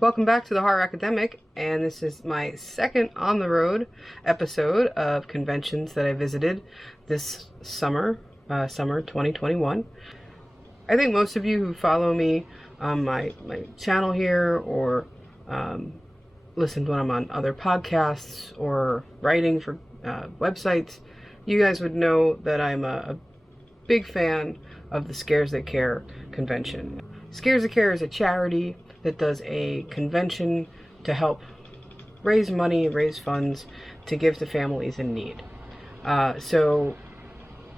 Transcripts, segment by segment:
Welcome back to the Horror Academic, and this is my second on-the-road episode of conventions that I visited this summer, summer 2021. I think most of you who follow me on my channel here or listen when I'm on other podcasts or writing for websites, you guys would know that I'm a big fan of the Scares That Care convention. Scares That Care is a charity that does a convention to help raise money, raise funds to give to families in need. So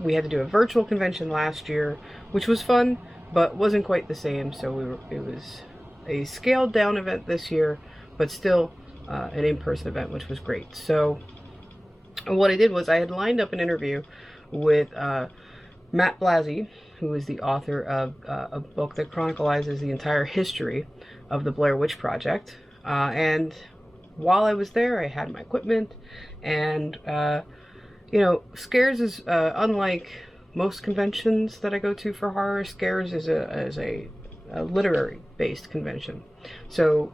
we had to do a virtual convention last year, which was fun, but wasn't quite the same. So it was a scaled down event this year, but still an in-person event, which was great. So what I did was I had lined up an interview with Matt Blazi, who is the author of a book that chronicles the entire history of the Blair Witch Project. And while I was there, I had my equipment, and Scares is unlike most conventions that I go to for horror. Scares is a literary-based convention. So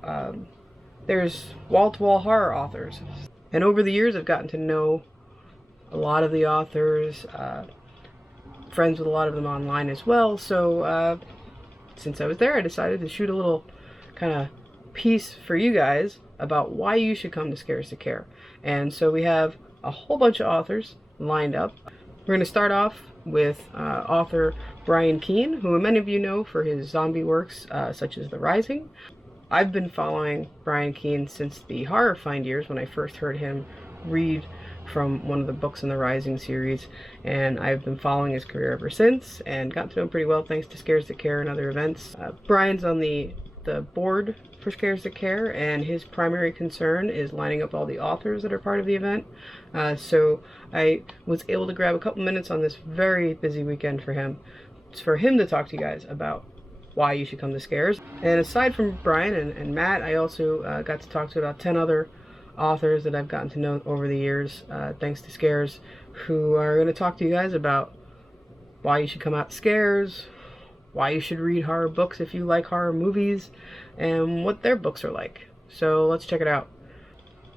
there's wall-to-wall horror authors. And over the years, I've gotten to know a lot of the authors, friends with a lot of them online as well. So since I was there, I decided to shoot a little kind of piece for you guys about why you should come to Scares That Care. And so we have a whole bunch of authors lined up. We're going to start off with author Brian Keane, who many of you know for his zombie works such as The Rising. I've been following Brian Keane since the Horror Find years when I first heard him read from one of the books in the Rising series, and I've been following his career ever since and got to know him pretty well thanks to Scares That Care and other events. Brian's on the board for Scares That Care, and his primary concern is lining up all the authors that are part of the event. So I was able to grab a couple minutes on this very busy weekend for him to talk to you guys about why you should come to Scares. And aside from Brian and Matt, I also got to talk to about 10 other authors that I've gotten to know over the years, thanks to Scares, who are going to talk to you guys about why you should come out to Scares, why you should read horror books if you like horror movies, and what their books are like. So let's check it out.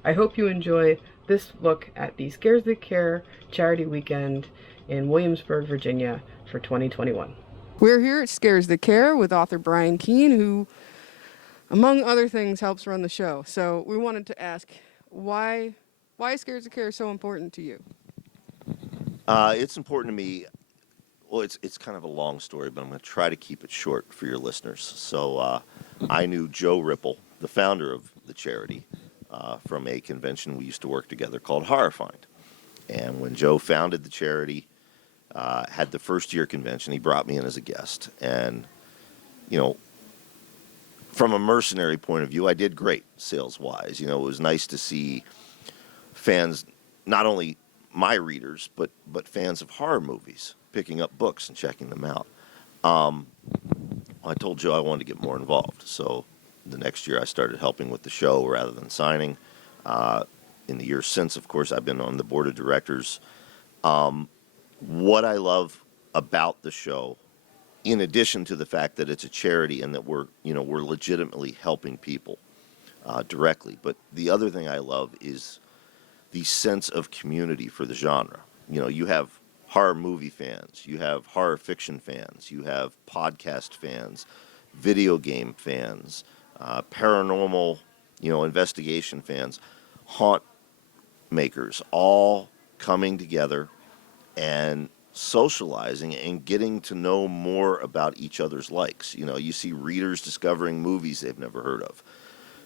I hope you enjoy this look at the Scares That Care Charity Weekend in Williamsburg, Virginia for 2021. We're here at Scares That Care with author Brian Keane, who, among other things, helps run the show. So we wanted to ask, why Scares That Care is so important to you? It's important to me. Well, it's kind of a long story, but I'm going to try to keep it short for your listeners. So I knew Joe Ripple, the founder of the charity, from a convention we used to work together called Horror Find. And when Joe founded the charity, had the first year convention, he brought me in as a guest. And, from a mercenary point of view, I did great sales-wise. It was nice to see fans, not only my readers, but fans of horror movies, picking up books and checking them out. I told Joe I wanted to get more involved. So the next year I started helping with the show rather than signing. In the years since, of course, I've been on the board of directors. What I love about the show, in addition to the fact that it's a charity and that we're legitimately helping people directly, but the other thing I love is the sense of community for the genre. You have horror movie fans, you have horror fiction fans, you have podcast fans, video game fans, paranormal, investigation fans, haunt makers, all coming together and socializing and getting to know more about each other's likes. You see readers discovering movies they've never heard of,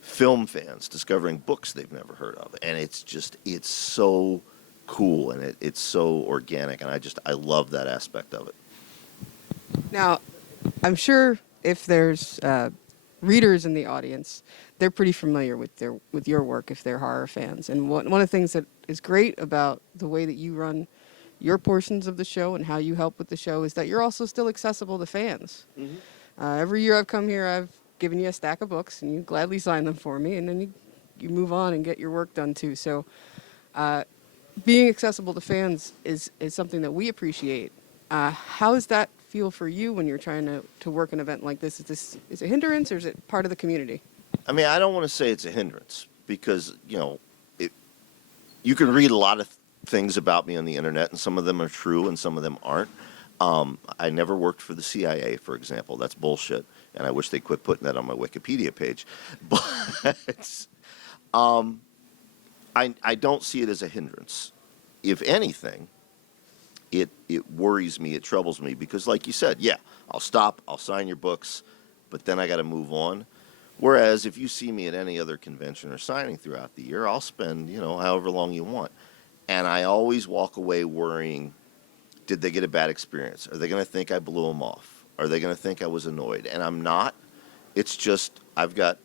film fans discovering books they've never heard of, and it's so cool and it's so organic, and I love that aspect of it. Now, I'm sure if there's readers in the audience, they're pretty familiar with your work if they're horror fans. And one of the things that is great about the way that you run your portions of the show and how you help with the show is that you're also still accessible to fans. Mm-hmm. Every year I've come here, I've given you a stack of books, and you gladly sign them for me, and then you move on and get your work done too. So being accessible to fans is something that we appreciate. How does that feel for you when you're trying to work an event like this? Is it a hindrance, or is it part of the community? I mean, I don't want to say it's a hindrance because, you can read a lot of things about me on the internet, and some of them are true and some of them aren't. I never worked for the CIA, for example. That's bullshit, and I wish they quit putting that on my Wikipedia page. But I don't see it as a hindrance. If anything, it worries me, it troubles me, because like you said, yeah, I'll stop, I'll sign your books, but then I got to move on. Whereas if you see me at any other convention or signing throughout the year, I'll spend, however long you want. And I always walk away worrying, did they get a bad experience? Are they going to think I blew them off? Are they going to think I was annoyed? And I'm not. It's just I've got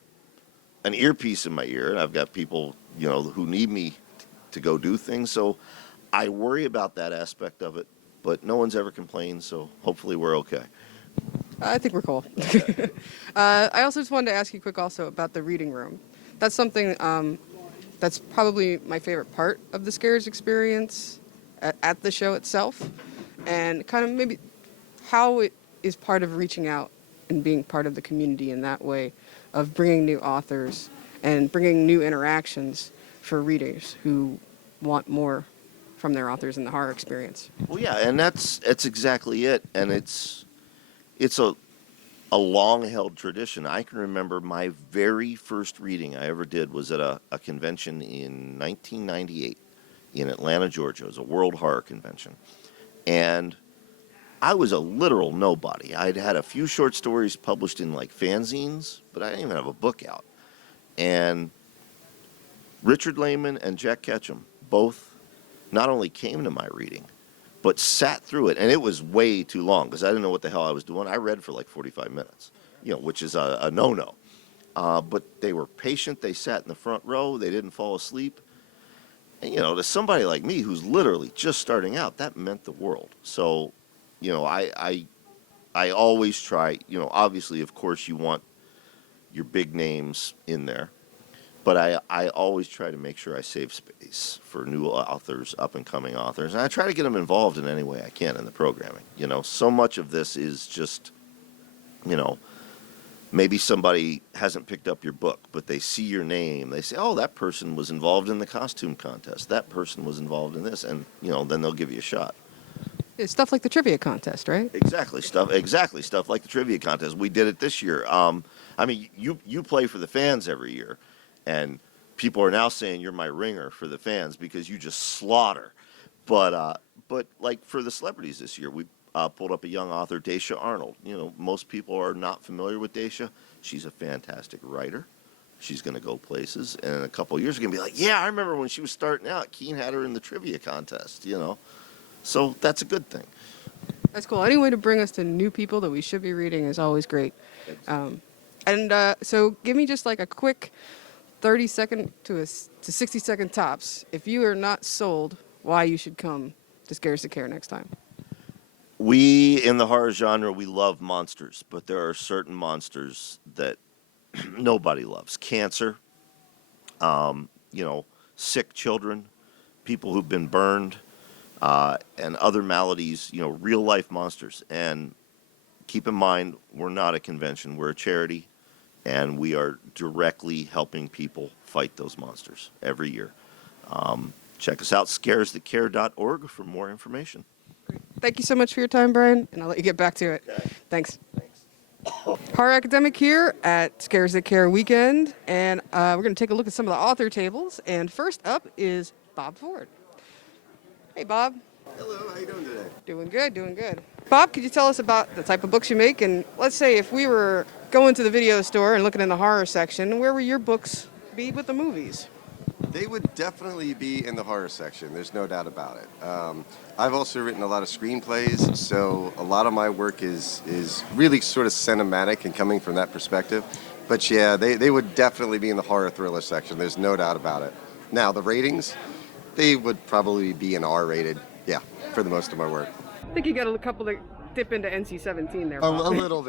an earpiece in my ear, and I've got people, who need me to go do things. So I worry about that aspect of it, but no one's ever complained, so hopefully we're okay. I think we're cool. I also just wanted to ask you quick also about the reading room. That's something that's probably my favorite part of the Scares experience at the show itself, and kind of maybe how it is part of reaching out and being part of the community in that way of bringing new authors and bringing new interactions for readers who want more from their authors in the horror experience. Well, yeah, and that's exactly it, and it's a long-held tradition. I can remember my very first reading I ever did was at a convention in 1998 in Atlanta, Georgia. It was a World Horror Convention. And I was a literal nobody. I'd had a few short stories published in like fanzines, but I didn't even have a book out. And Richard Lehman and Jack Ketchum both not only came to my reading, but sat through it, and it was way too long because I didn't know what the hell I was doing. I read for like 45 minutes, which is a no-no. But they were patient. They sat in the front row. They didn't fall asleep. And, to somebody like me who's literally just starting out, that meant the world. So, I always try, obviously, of course, you want your big names in there. But I always try to make sure I save space for new authors, up-and-coming authors. And I try to get them involved in any way I can in the programming. So much of this is just, maybe somebody hasn't picked up your book, but they see your name. They say, oh, that person was involved in the costume contest. That person was involved in this. And, then they'll give you a shot. It's stuff like the trivia contest, right? Exactly, stuff like the trivia contest. We did it this year. You play for the fans every year. And people are now saying you're my ringer for the fans because you just slaughter. But like for the celebrities this year, we pulled up a young author, Dacia Arnold. Most people are not familiar with Dacia. She's a fantastic writer. She's going to go places. And in a couple of years, you're going to be like, yeah, I remember when she was starting out. Keene had her in the trivia contest, So that's a good thing. That's cool. Any way to bring us to new people that we should be reading is always great. So give me just like a quick 30-second to 60-second tops, if you are not sold, why you should come to Scares That Care next time. We, in the horror genre, we love monsters, but there are certain monsters that nobody loves. Cancer, sick children, people who've been burned, and other maladies, real-life monsters. And keep in mind, we're not a convention. We're a charity. And we are directly helping people fight those monsters every year. Check us out, scaresthatcare.org, for more information. Great. Thank you so much for your time, Brian, and I'll let you get back to it. Okay. Thanks. Horror Academic here at Scares That Care weekend, and we're going to take a look at some of the author tables. And first up is Bob Ford. Hey, Bob. Hello, how you doing today? Doing good, doing good. Bob, could you tell us about the type of books you make? And let's say if we were going to the video store and looking in the horror section, where would your books be with the movies? They would definitely be in the horror section. There's no doubt about it. I've also written a lot of screenplays, so a lot of my work is really sort of cinematic and coming from that perspective. But yeah, they would definitely be in the horror thriller section. There's no doubt about it. Now, the ratings, they would probably be an R-rated, yeah, for the most of my work. I think you got a couple that dip into NC-17 there, Bob. A little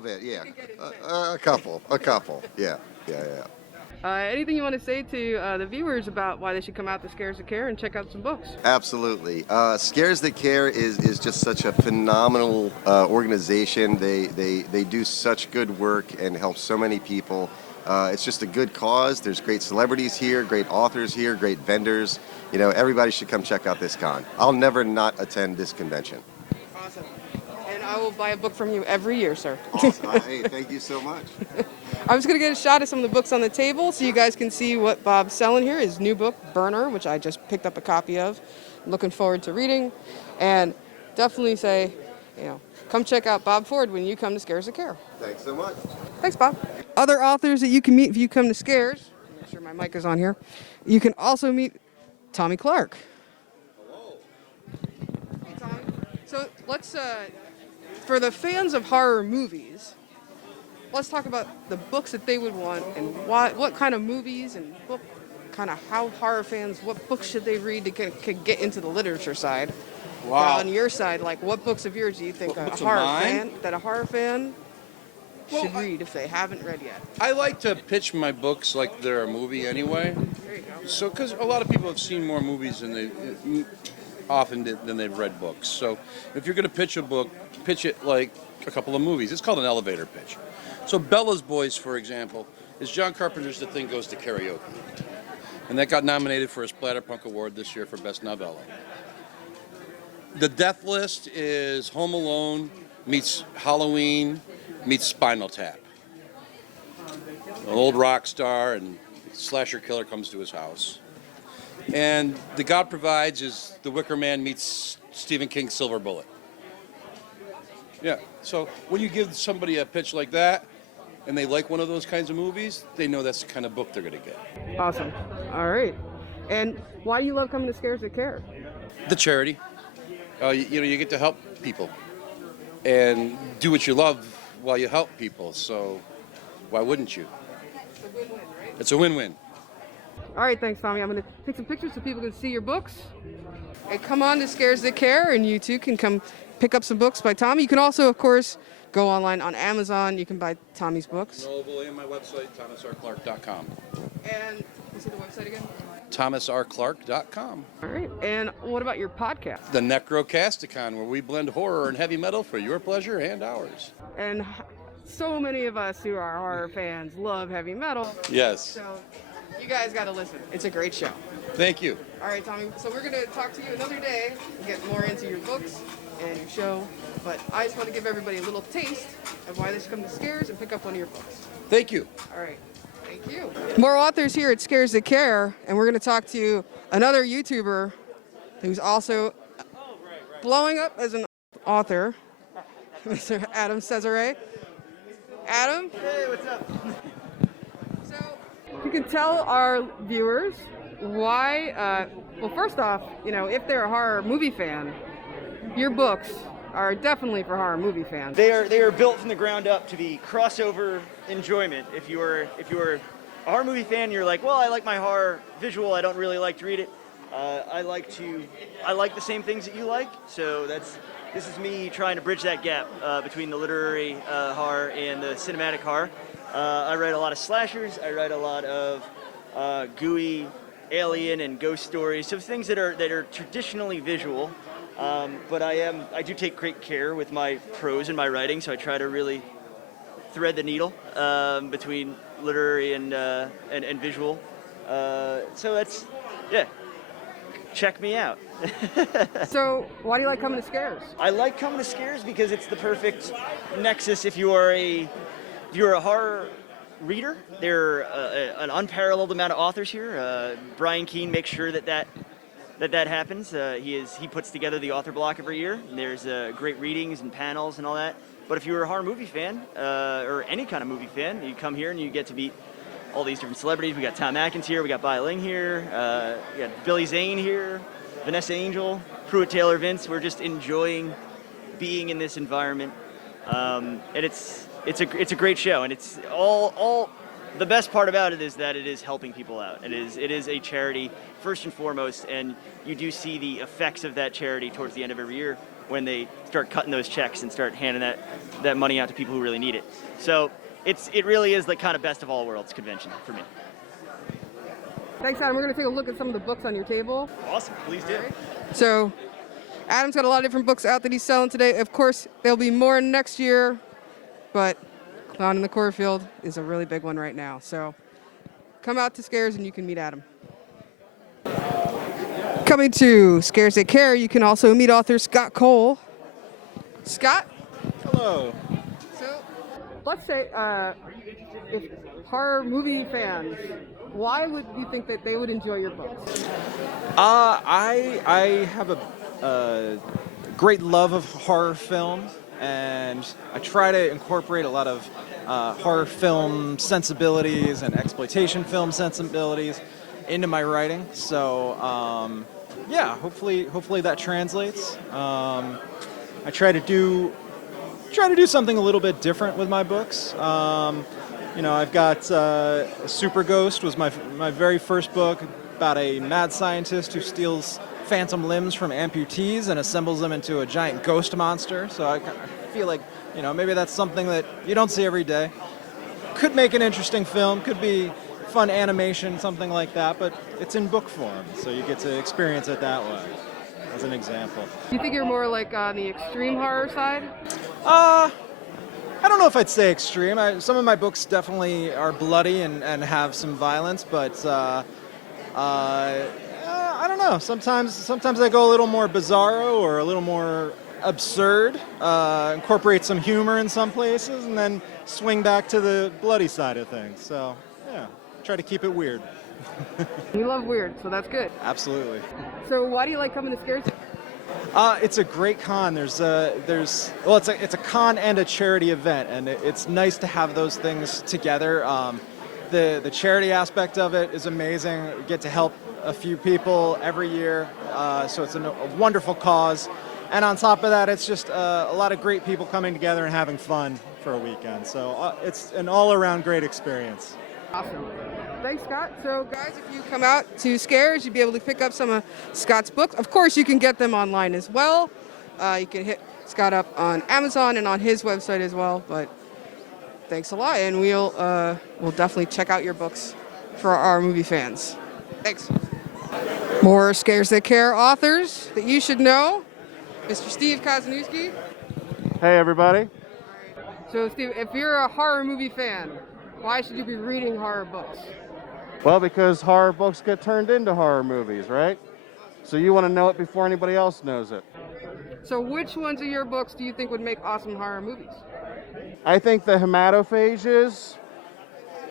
bit, yeah. A couple, yeah. Anything you want to say to the viewers about why they should come out to Scares That Care and check out some books? Absolutely. Scares That Care is just such a phenomenal organization. They do such good work and help so many people. It's just a good cause. There's great celebrities here, great authors here, great vendors. You know, everybody should come check out this con. I'll never not attend this convention. Awesome. And I will buy a book from you every year, sir. Awesome. Hey, thank you so much. I was going to get a shot of some of the books on the table so you guys can see what Bob's selling here. His new book, Burner, which I just picked up a copy of. Looking forward to reading. And definitely say, you know, come check out Bob Ford when you come to Scares of Care. Thanks so much. Thanks, Bob. Other authors that you can meet if you come to Scares, make sure my mic is on here, you can also meet Tommy Clark. Hello. Hey, Tommy. So let's, for the fans of horror movies, let's talk about the books that they would want and what kind of movies and book, kind of how horror fans, what books should they read to get into the literature side. Wow. On your side, like what books of yours do you think a horror fan should read if they haven't read yet? I like to pitch my books like they're a movie anyway. There you go. So, because a lot of people have seen more movies than than they've read books. So, if you're going to pitch a book, pitch it like a couple of movies. It's called an elevator pitch. So, Bella's Boys, for example, is John Carpenter's The Thing Goes to Karaoke, and that got nominated for a Splatterpunk Award this year for Best Novella. The Death List is Home Alone meets Halloween meets Spinal Tap. An old rock star and slasher killer comes to his house. And The God Provides is The Wicker Man meets Stephen King's Silver Bullet. Yeah, so when you give somebody a pitch like that and they like one of those kinds of movies, they know that's the kind of book they're going to get. Awesome. All right. And why do you love coming to Scares of Care? The charity. You get to help people and do what you love while you help people. So why wouldn't you? It's a win-win, right? It's a win-win. All right, thanks, Tommy. I'm going to take some pictures so people can see your books. And come on to Scares of Care, and you too can come pick up some books by Tommy. You can also, of course, go online on Amazon. You can buy Tommy's books. Noble and my website, thomasrclark.com. And you say the website again? thomasrclark.com. All right. And what about your podcast? The Necrocasticon, where we blend horror and heavy metal for your pleasure and ours. And so many of us who are horror fans love heavy metal. Yes. So you guys got to listen. It's a great show. Thank you. All right, Tommy. So we're going to talk to you another day and get more into your books and your show. But I just want to give everybody a little taste of why they should come to Scares and pick up one of your books. Thank you. All right. Thank you. More authors here at Scares of Care, and we're going to talk to another YouTuber who's also blowing up as an author, Mr. Adam Cesare. Adam? Hey, what's up? So, you can tell our viewers why, well, first off, you know, if they're a horror movie fan, your books are definitely for horror movie fans. They are built from the ground up to be crossover enjoyment. If you are a horror movie fan, you're like, well, I like my horror visual. I don't really like to read it. I like the same things that you like. So this is me trying to bridge that gap between the literary horror and the cinematic horror. I write a lot of slashers. I write a lot of gooey alien and ghost stories. So things that are traditionally visual. But I do take great care with my prose and my writing, so I try to really thread the needle between literary and visual. So that's, yeah, check me out. So, why do you like coming to Scares? I like coming to Scares because it's the perfect nexus if you are a horror reader. There are an unparalleled amount of authors here. Brian Keene makes sure that happens. He puts together the author block every year. There's great readings and panels and all that. But if you're a horror movie fan, or any kind of movie fan, you come here and you get to meet all these different celebrities. We got Tom Atkins here, we got Wile E here, we got Billy Zane here, Vanessa Angel, Pruitt Taylor Vince. We're just enjoying being in this environment. And it's a great show, and it's all the best part about it is that it is helping people out. It is a charity first and foremost, and you do see the effects of that charity towards the end of every year when they start cutting those checks and start handing that money out to people who really need it. So it really is the kind of best of all worlds convention for me. Thanks, Adam. We're going to take a look at some of the books on your table. Awesome, please do. So, Adam's got a lot of different books out that he's selling today. Of course, there'll be more next year, but Clown in the Cornfield is a really big one right now. So come out to Scares and you can meet Adam. Coming to Scares That Care, you can also meet author Scott Cole. Scott? Hello. So let's say if horror movie fans, why would you think that they would enjoy your books? I have a great love of horror film, and I try to incorporate a lot of horror film sensibilities and exploitation film sensibilities into my writing. So yeah, hopefully that translates. I try to do something a little bit different with my books. I've got Super Ghost was my very first book about a mad scientist who steals phantom limbs from amputees and assembles them into a giant ghost monster. So I feel like, maybe that's something that you don't see every day. Could make an interesting film, could be fun animation, something like that, but it's in book form, so you get to experience it that way, as an example. Do you think you're more like on the extreme horror side? I don't know if I'd say extreme. Some of my books definitely are bloody and have some violence, but I don't know. Sometimes I go a little more bizarro or a little more absurd, incorporate some humor in some places, and then swing back to the bloody side of things. So, yeah, try to keep it weird. We love weird, so that's good. Absolutely. So why do you like coming to Scares? It's a great con. It's a con and a charity event, and it's nice to have those things together. The charity aspect of it is amazing. We get to help a few people every year, so it's a wonderful cause. And on top of that, it's just a lot of great people coming together and having fun for a weekend. So it's an all-around great experience. Awesome. Thanks, Scott. So, guys, if you come out to Scares, you'll be able to pick up some of Scott's books. Of course, you can get them online as well. You can hit Scott up on Amazon and on his website as well. But thanks a lot, and we'll definitely check out your books for our movie fans. Thanks. More Scares That Care authors that you should know. Mr. Steve Kasinewski. Hey, everybody. So, Steve, if you're a horror movie fan, why should you be reading horror books? Well, because horror books get turned into horror movies, right? So you want to know it before anybody else knows it. So which ones of your books do you think would make awesome horror movies? I think the hematophages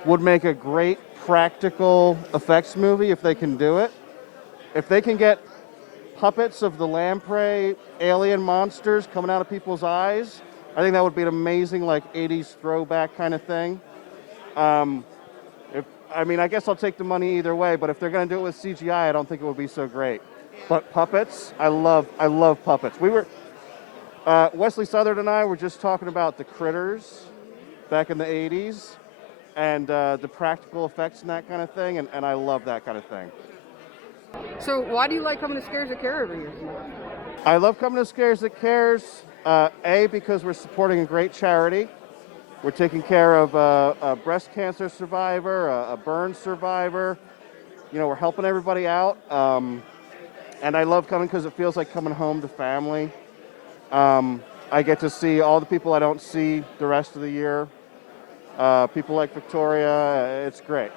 would make a great practical effects movie if they can do it. If they can get puppets of the lamprey alien monsters coming out of people's eyes, I think that would be an amazing, 80s throwback kind of thing. I guess I'll take the money either way, but if they're going to do it with CGI, I don't think it would be so great. But puppets, I love puppets. Wesley Southard and I were just talking about the Critters back in the 80s and the practical effects and that kind of thing, and I love that kind of thing. So why do you like coming to Scares That Care every year? I love coming to Scares That Cares, because we're supporting a great charity. We're taking care of a breast cancer survivor, a burn survivor. We're helping everybody out. And I love coming because it feels like coming home to family. I get to see all the people I don't see the rest of the year. People like Victoria. It's great.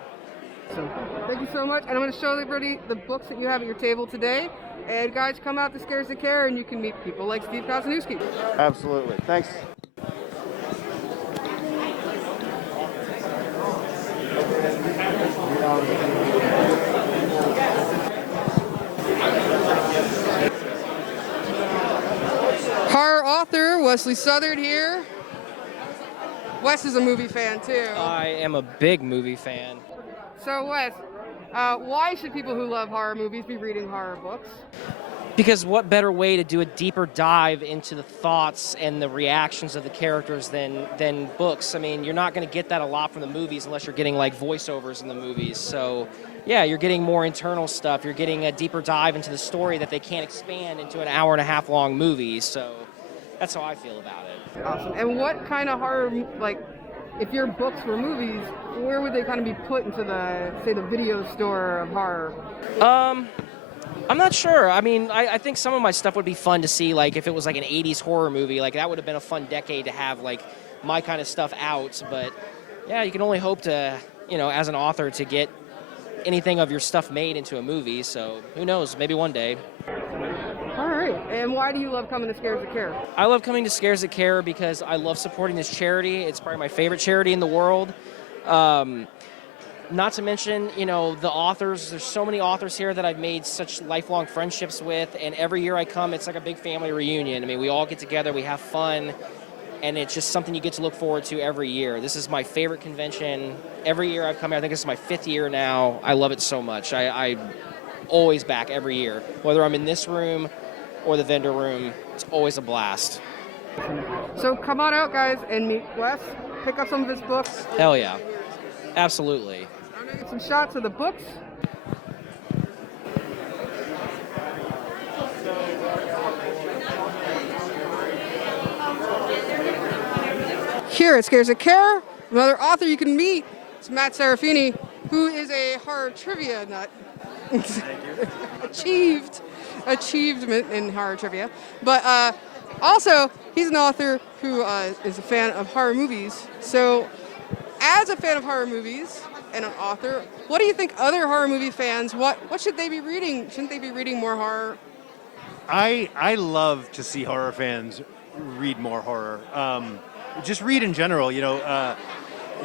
So thank you so much. And I'm going to show everybody the books that you have at your table today. And guys, come out to Scares That Care and you can meet people like Steve Kasinewski. Absolutely. Thanks. Horror author Wesley Southard here. Wes is a movie fan too. I am a big movie fan. So Wes, why should people who love horror movies be reading horror books? Because what better way to do a deeper dive into the thoughts and the reactions of the characters than books? I mean, you're not going to get that a lot from the movies unless you're getting voiceovers in the movies. So yeah, you're getting more internal stuff. You're getting a deeper dive into the story that they can't expand into an hour and a half long movie. So that's how I feel about it. Awesome. And what kind of horror, if your books were movies, where would they kind of be put into the video store of horror? I'm not sure. I mean, I think some of my stuff would be fun to see, if it was an 80s horror movie. That would have been a fun decade to have, my kind of stuff out. But yeah, you can only hope to, as an author, to get anything of your stuff made into a movie. So who knows? Maybe one day. All right. And why do you love coming to Scares That Care? I love coming to Scares That Care because I love supporting this charity. It's probably my favorite charity in the world. Not to mention, the authors. There's so many authors here that I've made such lifelong friendships with, and every year I come, it's like a big family reunion. I mean, we all get together, we have fun, and it's just something you get to look forward to every year. This is my favorite convention. Every year I've come here, I think this is my 5th year now. I love it so much. I always back every year. Whether I'm in this room or the vendor room, it's always a blast. So come on out, guys, and meet Wes. Pick up some of his books. Hell yeah. Absolutely. I'm going to get some shots of the books. Here at Scares That Care, another author you can meet is Matt Sarafini, who is a horror trivia nut. Achievement in horror trivia. But also, he's an author who is a fan of horror movies. So, as a fan of horror movies and an author, what do you think other horror movie fans, what should they be reading? Shouldn't they be reading more horror? I love to see horror fans read more horror. Just read in general,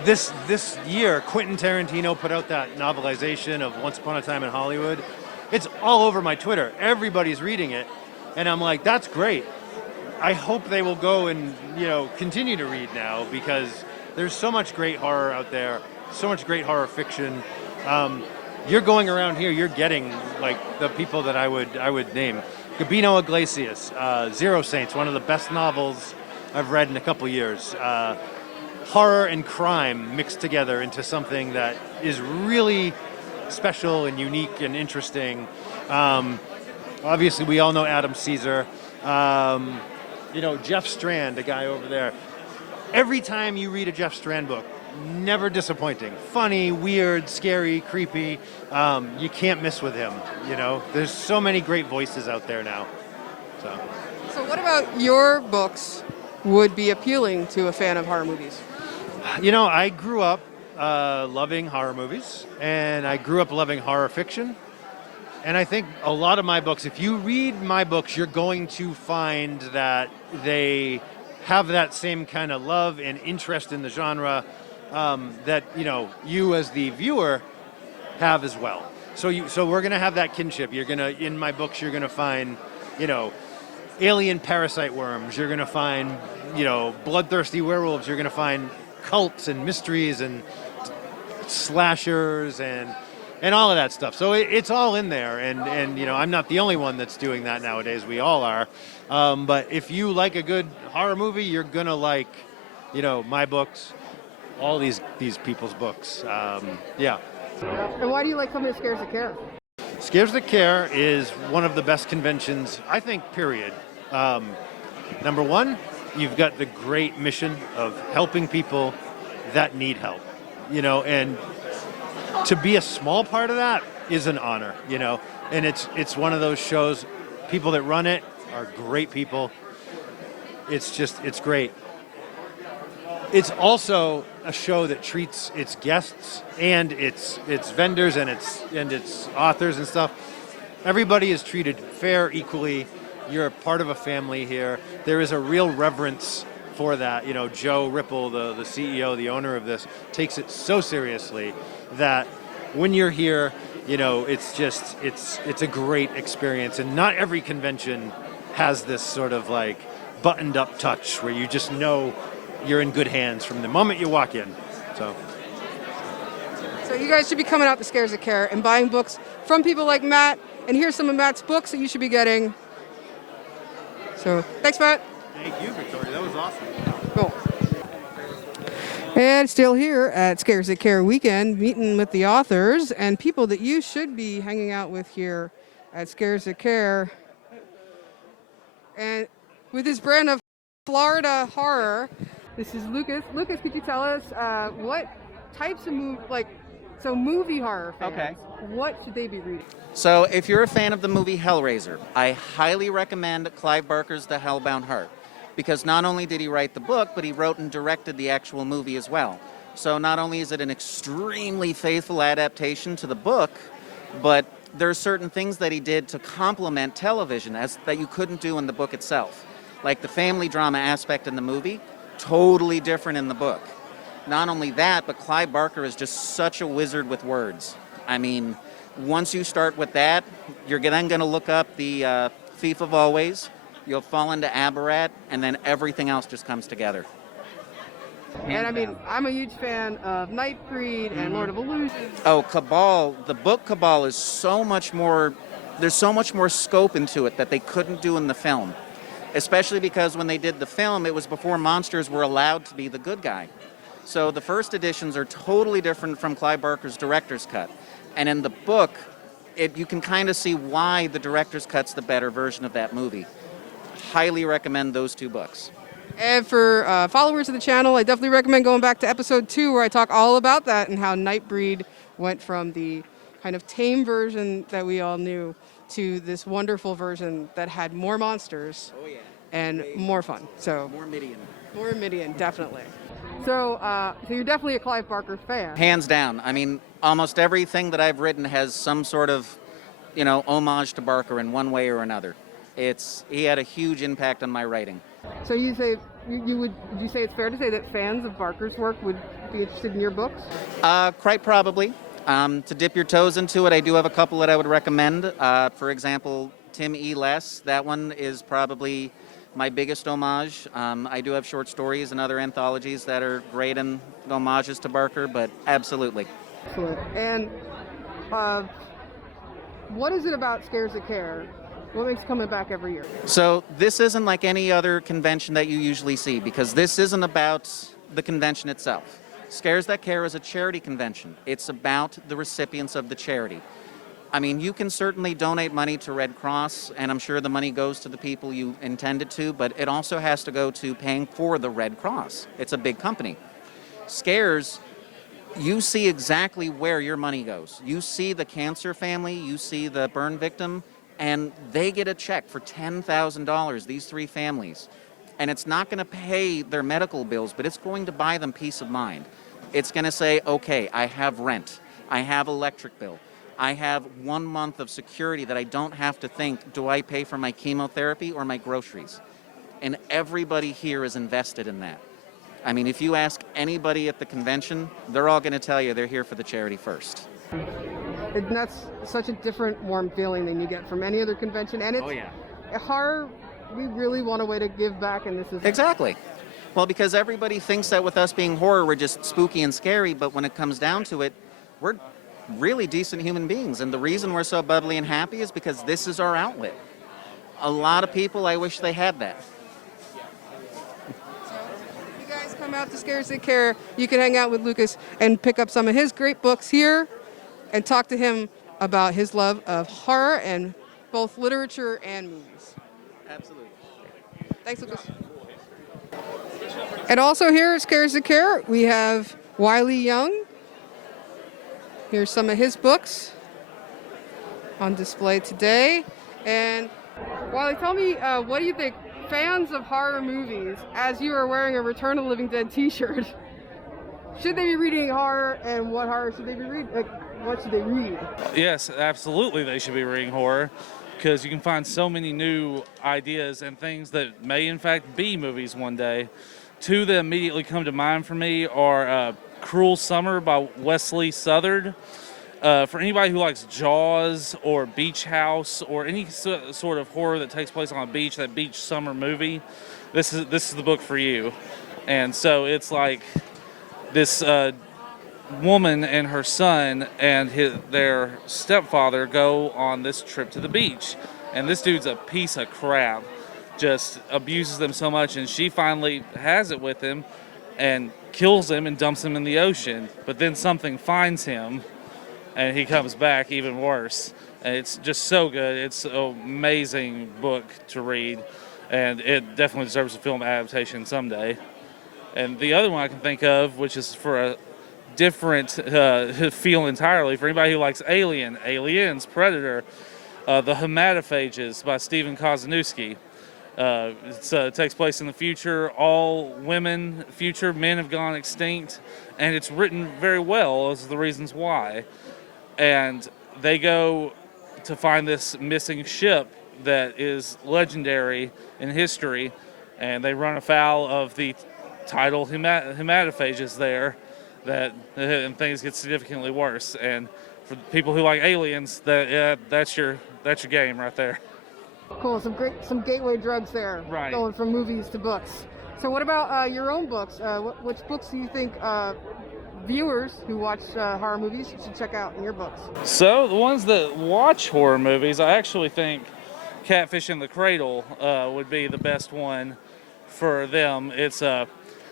this year, Quentin Tarantino put out that novelization of Once Upon a Time in Hollywood. It's all over my Twitter. Everybody's reading it. And I'm like, that's great. I hope they will go and, continue to read now, because there's so much great horror out there, so much great horror fiction. You're going around here, you're getting like the people that I would name. Gabino Iglesias, Zero Saints, one of the best novels I've read in a couple years. Horror and crime mixed together into something that is really special and unique and interesting. Obviously, we all know Adam Cesare. Jeff Strand, the guy over there. Every time you read a Jeff Strand book, never disappointing. Funny, weird, scary, creepy. You can't miss with him. There's so many great voices out there now. So what about your books would be appealing to a fan of horror movies? I grew up loving horror movies, and I grew up loving horror fiction. And I think a lot of my books, if you read my books, you're going to find that they have that same kind of love and interest in the genre that, you as the viewer have as well. So we're going to have that kinship. In my books, you're going to find, alien parasite worms. You're going to find, bloodthirsty werewolves. You're going to find cults and mysteries and slashers and all of that stuff. So it's all in there. And I'm not the only one that's doing that nowadays. We all are. But if you like a good horror movie, you're going to like, my books, all these people's books. Yeah. And why do you like coming to Scares That Care? Scares That Care is one of the best conventions, I think, period. Number one, you've got the great mission of helping people that need help, and to be a small part of that is an honor, and it's one of those shows, people that run it are great people. It's great. It's also a show that treats its guests and its vendors and its authors and stuff. Everybody is treated fair, equally. You're a part of a family here. There is a real reverence for that. Joe Ripple, the CEO, the owner of this, takes it so seriously that when you're here, it's a great experience. And not every convention has this sort of like buttoned up touch where you just know you're in good hands from the moment you walk in. So you guys should be coming out to Scares That Care and buying books from people like Matt. And here's some of Matt's books that you should be getting. So thanks, Matt. Thank you, Victoria. That was awesome. Cool. And still here at Scares That Care weekend, meeting with the authors and people that you should be hanging out with here at Scares That Care. And with his brand of Florida horror, this is Lucas. Lucas, could you tell us what types of movie horror fans, Okay. what should they be reading? So if you're a fan of the movie Hellraiser, I highly recommend Clive Barker's The Hellbound Heart. because not only did he write the book, but he wrote and directed the actual movie as well. So not only is it an extremely faithful adaptation to the book, but there are certain things that he did to complement television that you couldn't do in the book itself. Like the family drama aspect in the movie, totally different in the book. Not only that, but Clive Barker is just such a wizard with words. I mean, once you start with that, you're then going to look up the Thief of Always, you'll fall into Abarat, and then everything else just comes together. And I mean, I'm a huge fan of Nightbreed and Lord of Illusion. Oh, Cabal, the book Cabal is so much more, there's so much more scope into it that they couldn't do in the film. Especially because when they did the film, it was before monsters were allowed to be the good guy. So the first editions are totally different from Clive Barker's director's cut. And in the book, you can kind of see why the director's cut's the better version of that movie. Highly recommend those two books. And for followers of the channel, I definitely recommend going back to episode 2 where I talk all about that and how Nightbreed went from the kind of tame version that we all knew to this wonderful version that had more monsters and more fun. So More Midian. More Midian, definitely. So, so you're definitely a Clive Barker fan. Hands down. I mean, almost everything that I've written has some sort of, homage to Barker in one way or another. He had a huge impact on my writing. So you say would you say it's fair to say that fans of Barker's work would be interested in your books? Quite probably. To dip your toes into it, I do have a couple that I would recommend. For example, Tim E. Less. That one is probably my biggest homage. I do have short stories and other anthologies that are great and homages to Barker, but absolutely. Excellent. And what is it about Scares That Care? What makes it coming back every year? So this isn't like any other convention that you usually see, because this isn't about the convention itself. Scares That Care is a charity convention. It's about the recipients of the charity. I mean, you can certainly donate money to Red Cross, and I'm sure the money goes to the people you intended to, but it also has to go to paying for the Red Cross. It's a big company. Scares, you see exactly where your money goes. You see the cancer family, you see the burn victim, and they get a check for $10,000, these 3 families. And it's not going to pay their medical bills, but it's going to buy them peace of mind. It's going to say, okay, I have rent, I have electric bill, I have 1 month of security that I don't have to think, do I pay for my chemotherapy or my groceries? And everybody here is invested in that. I mean, if you ask anybody at the convention, they're all going to tell you they're here for the charity first. And that's such a different, warm feeling than you get from any other convention. And it's horror, we really want a way to give back, and this is... Exactly. Well, because everybody thinks that with us being horror, we're just spooky and scary, but when it comes down to it, we're really decent human beings. And the reason we're so bubbly and happy is because this is our outlet. A lot of people, I wish they had that. You guys come out to Scares That Care, you can hang out with Lucas and pick up some of his great books here and talk to him about his love of horror and both literature and movies. Absolutely. Thanks, Lucas. And also here at Scares That Care, we have Wiley Young. Here's some of his books on display today. And Wiley, tell me, what do you think, fans of horror movies, as you are wearing a Return of the Living Dead t-shirt, should they be reading horror, and what horror should they be reading? What should they read? Yes, absolutely they should be reading horror, because you can find so many new ideas and things that may in fact be movies one day. 2 that immediately come to mind for me are Cruel Summer by Wesley Southard. For anybody who likes Jaws or Beach House or any sort of horror that takes place on a beach, that beach summer movie, this is the book for you. And so it's like this woman and her son and their stepfather go on this trip to the beach, and this dude's a piece of crap, just abuses them so much, and she finally has it with him and kills him and dumps him in the ocean, but then something finds him and he comes back even worse. And it's just so good. It's an amazing book to read, and it definitely deserves a film adaptation someday. And the other one I can think of, which is for a different feel entirely, for anybody who likes Aliens, Predator, The Hematophages by Steve Kasinewski. It takes place in the future. All future men have gone extinct, and it's written very well as the reasons why. And they go to find this missing ship that is legendary in history, and they run afoul of the tidal hematophages there, and things get significantly worse. And for people who like aliens, that's your game right there. Cool. Some gateway drugs there. Right. Going from movies to books. So what about your own books? Which books do you think viewers who watch horror movies should check out in your books? So the ones that watch horror movies, I actually think Catfish in the Cradle would be the best one for them. It's a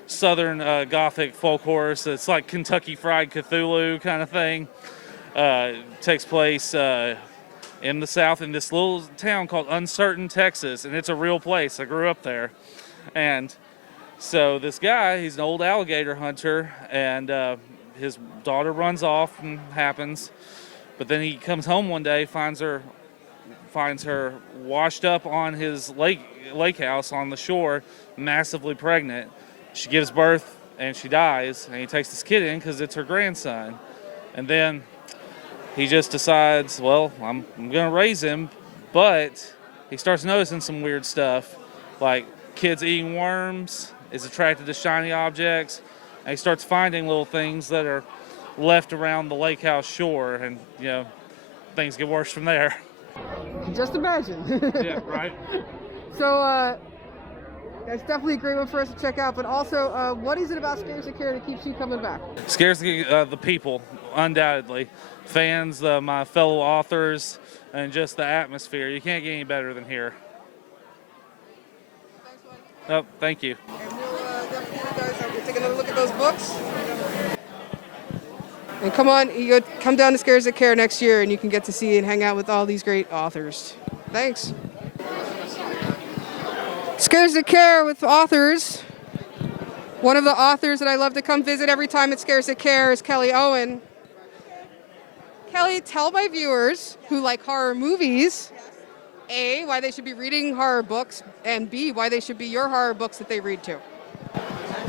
Southern Gothic folk horror. So it's like Kentucky Fried Cthulhu kind of thing. Takes place in the South in this little town called Uncertain, Texas, and it's a real place. I grew up there. And so this guy, he's an old alligator hunter, and his daughter runs off and happens. But then he comes home one day, finds her washed up on his lake house on the shore, massively pregnant. She gives birth and she dies, and he takes this kid in because it's her grandson. And then he just decides, well, I'm going to raise him, but he starts noticing some weird stuff, like kids eating worms, is attracted to shiny objects, and he starts finding little things that are left around the lake house shore, and, things get worse from there. Just imagine. Yeah, right. So that's definitely a great one for us to check out, but also what is it about Scares That Care that keeps you coming back? Scares the people, undoubtedly. Fans, my fellow authors, and just the atmosphere. You can't get any better than here. Oh, thank you. And we'll definitely take another look at those books. And come down to Scares That Care next year, and you can get to see and hang out with all these great authors. Thanks. Scares That Care with authors. One of the authors that I love to come visit every time at Scares That Care is Kelly Owen. Kelly, tell my viewers who like horror movies, A, why they should be reading horror books, and B, why they should be your horror books that they read too.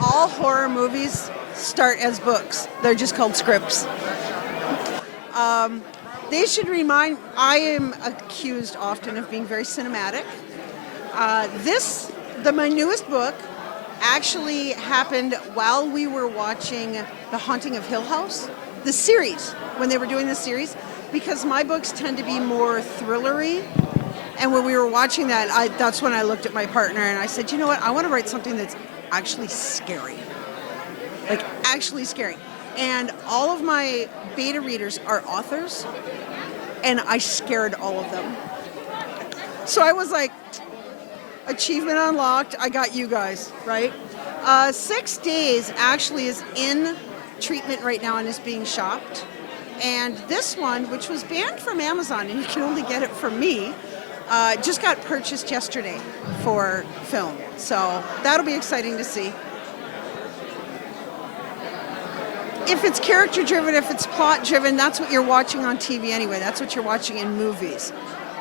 All horror movies start as books. They're just called scripts. They should read mine. I am accused often of being very cinematic. My newest book actually happened while we were watching The Haunting of Hill House, the series, when they were doing the series, because my books tend to be more thrillery. And when we were watching that, that's when I looked at my partner and I said, you know what, I want to write something that's actually scary. Like, actually scary. And all of my beta readers are authors, and I scared all of them. So I was like, achievement unlocked, I got you guys, right? 6 Days actually is in treatment right now and is being shopped. And this one, which was banned from Amazon, and you can only get it from me, just got purchased yesterday for film. So that'll be exciting to see. If it's character-driven, if it's plot-driven, that's what you're watching on TV anyway. That's what you're watching in movies.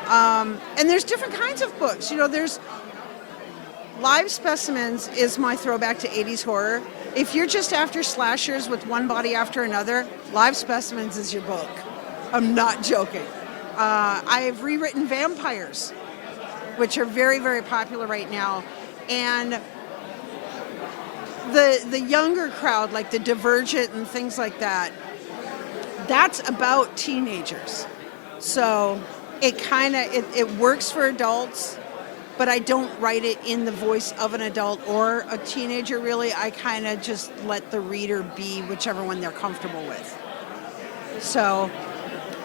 And there's different kinds of books. There's Live Specimens is my throwback to 80s horror. If you're just after slashers with one body after another, Live Specimens is your book. I'm not joking. I've rewritten vampires, which are very, very popular right now. And the younger crowd, like the Divergent and things like that, that's about teenagers. So it works for adults, but I don't write it in the voice of an adult or a teenager, really. I kind of just let the reader be whichever one they're comfortable with. So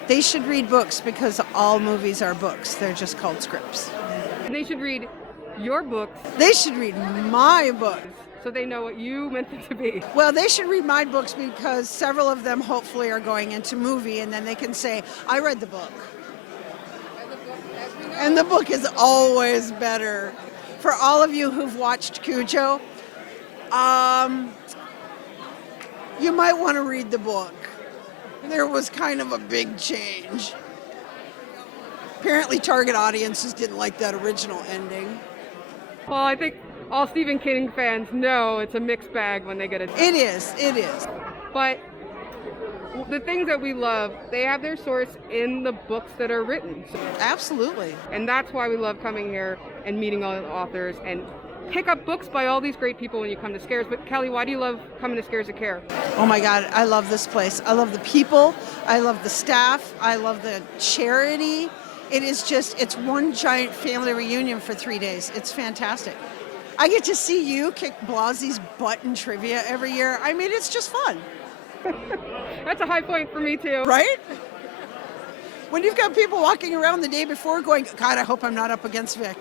they should read books because all movies are books. They're just called scripts. They should read your books. They should read my book. So they know what you meant it to be. Well, they should read my books because several of them hopefully are going into movie, and then they can say, I read the book. And the book is always better. For all of you who've watched Cujo, you might want to read the book. There was kind of a big change. Apparently target audiences didn't like that original ending. Well, I think all Stephen King fans know it's a mixed bag when they get it. It is. But the things that we love, they have their source in the books that are written. Absolutely. And that's why we love coming here and meeting all the authors and pick up books by all these great people when you come to Scares. But Kelly, why do you love coming to Scares of Care? Oh my God, I love this place. I love the people. I love the staff. I love the charity. It is just, it's one giant family reunion for 3 days. It's fantastic. I get to see you kick Blazi's butt in trivia every year. I mean, it's just fun. That's a high point for me too. Right? When you've got people walking around the day before going, God, I hope I'm not up against Vic.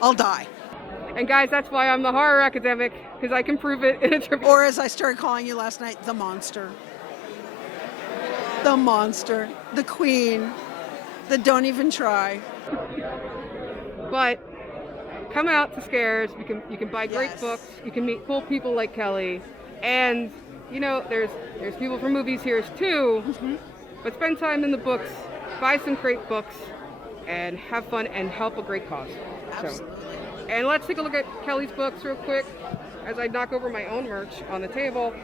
I'll die. And guys, that's why I'm the horror academic, because I can prove it in a trivia. Or as I started calling you last night, the monster. The monster. The queen. The don't even try. But come out to Scares. You can buy great books. You can meet cool people like Kelly. And, you know, there's people from movies here too. But spend time in the books. Buy some great books. And have fun and help a great cause. Absolutely. And let's take a look at Kelly's books real quick as I knock over my own merch on the table.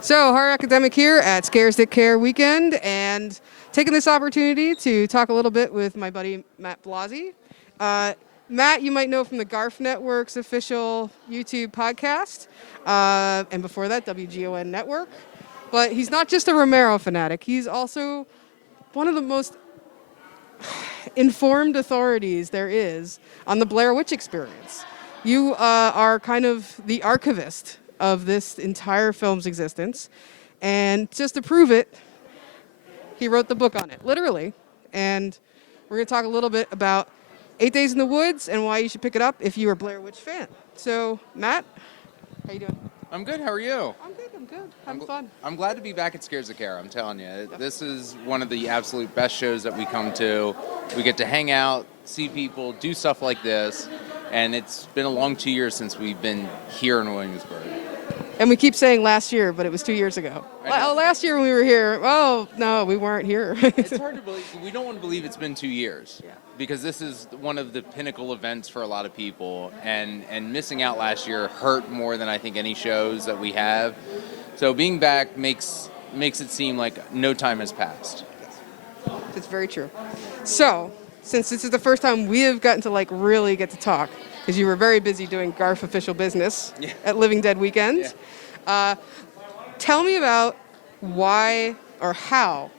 So, Horror Academic here at Scares That Care weekend, and taking this opportunity to talk a little bit with my buddy Matt Blazi. Matt, you might know from the Garf Network's official YouTube podcast, and before that, WGON Network. But he's not just a Romero fanatic, he's also one of the most informed authorities there is on the Blair Witch experience. You are kind of the archivist of this entire film's existence. And just to prove it, he wrote the book on it, literally. And we're going to talk a little bit about 8 Days in the Woods and why you should pick it up if you're a Blair Witch fan. So, Matt, how you doing? I'm good. How are you? I'm good. Having fun. I'm glad to be back at Scares of Care. I'm telling you, this is one of the absolute best shows that we come to. We get to hang out, see people, do stuff like this, and it's been a long 2 years since we've been here in Williamsburg. And we keep saying last year, but it was 2 years ago. Oh, last year when we were here. Oh, no, we weren't here. It's hard to believe. We don't want to believe it's been 2 years. Yeah. Because this is one of the pinnacle events for a lot of people. And missing out last year hurt more than I think any shows that we have. So being back makes it seem like no time has passed. It's very true. So, since this is the first time we have gotten to really get to talk, because you were very busy doing Garf official business at Living Dead Weekend, tell me about why or how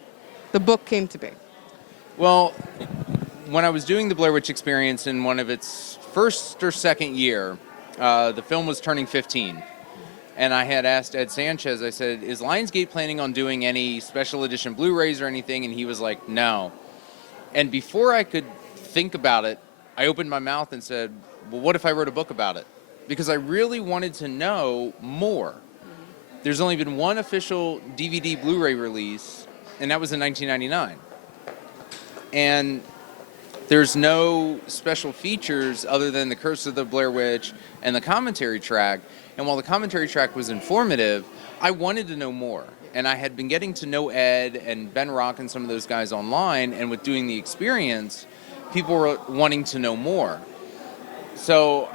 the book came to be. Well, when I was doing the Blair Witch Experience in one of its first or second year, the film was turning 15. And I had asked Ed Sanchez, I said, is Lionsgate planning on doing any special edition Blu-rays or anything? And he was like, no. And before I could think about it, I opened my mouth and said, well, what if I wrote a book about it? Because I really wanted to know more. There's only been one official DVD Blu-ray release, and that was in 1999. And there's no special features other than the Curse of the Blair Witch and the commentary track. And while the commentary track was informative, I wanted to know more. And I had been getting to know Ed and Ben Rock and some of those guys online, and with doing the experience, people were wanting to know more. So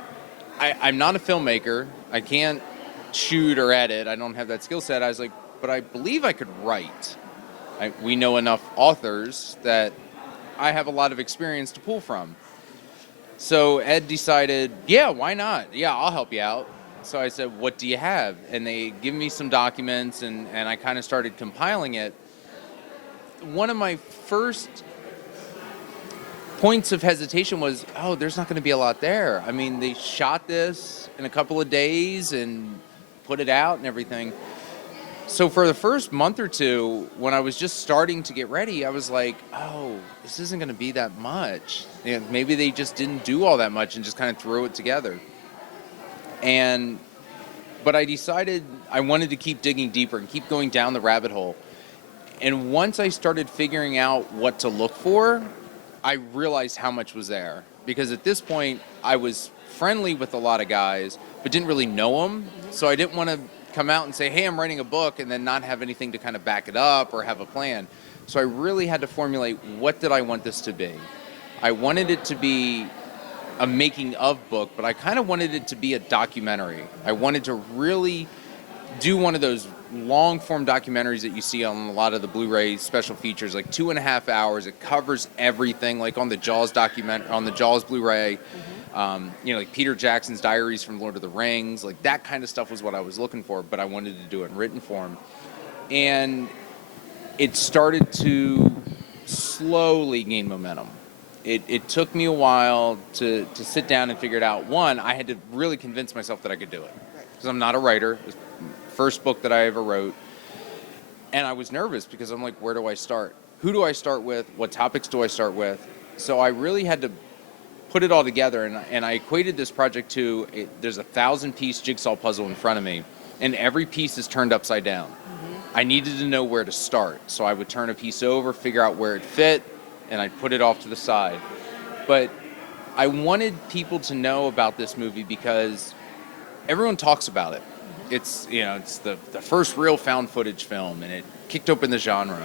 I'm not a filmmaker. I can't shoot or edit. I don't have that skill set. I was like, but I believe I could write. We know enough authors that I have a lot of experience to pull from. So Ed decided, yeah, why not? Yeah, I'll help you out. So I said, what do you have? And they give me some documents, and I kind of started compiling it. One of my first points of hesitation was, oh, there's not going to be a lot there. I mean, they shot this in a couple of days and put it out and everything. So for the first month or two, when I was just starting to get ready, I was like, oh, this isn't going to be that much. You know, maybe they just didn't do all that much and just kind of threw it together. But I decided I wanted to keep digging deeper and keep going down the rabbit hole. And once I started figuring out what to look for, I realized how much was there. Because at this point, I was friendly with a lot of guys, but didn't really know them. So I didn't want to come out and say, hey, I'm writing a book, and then not have anything to kind of back it up or have a plan. So I really had to formulate, what did I want this to be? I wanted it to be a making of book, but I kind of wanted it to be a documentary. I wanted to really do one of those long form documentaries that you see on a lot of the Blu-ray special features, like 2.5 hours. It covers everything, like on the Jaws on the Jaws Blu-ray, like Peter Jackson's Diaries from Lord of the Rings, like that kind of stuff was what I was looking for, but I wanted to do it in written form. And it started to slowly gain momentum. It took me a while to sit down and figure it out. One, I had to really convince myself that I could do it, because I'm not a writer. It was the first book that I ever wrote. And I was nervous because I'm like, where do I start? Who do I start with? What topics do I start with? So I really had to put it all together, and I equated this project to, there's a 1,000-piece jigsaw puzzle in front of me, and every piece is turned upside down. I needed to know where to start, so I would turn a piece over, figure out where it fit, and I'd put it off to the side. But I wanted people to know about this movie because everyone talks about it. It's, it's the first real found footage film, and it kicked open the genre.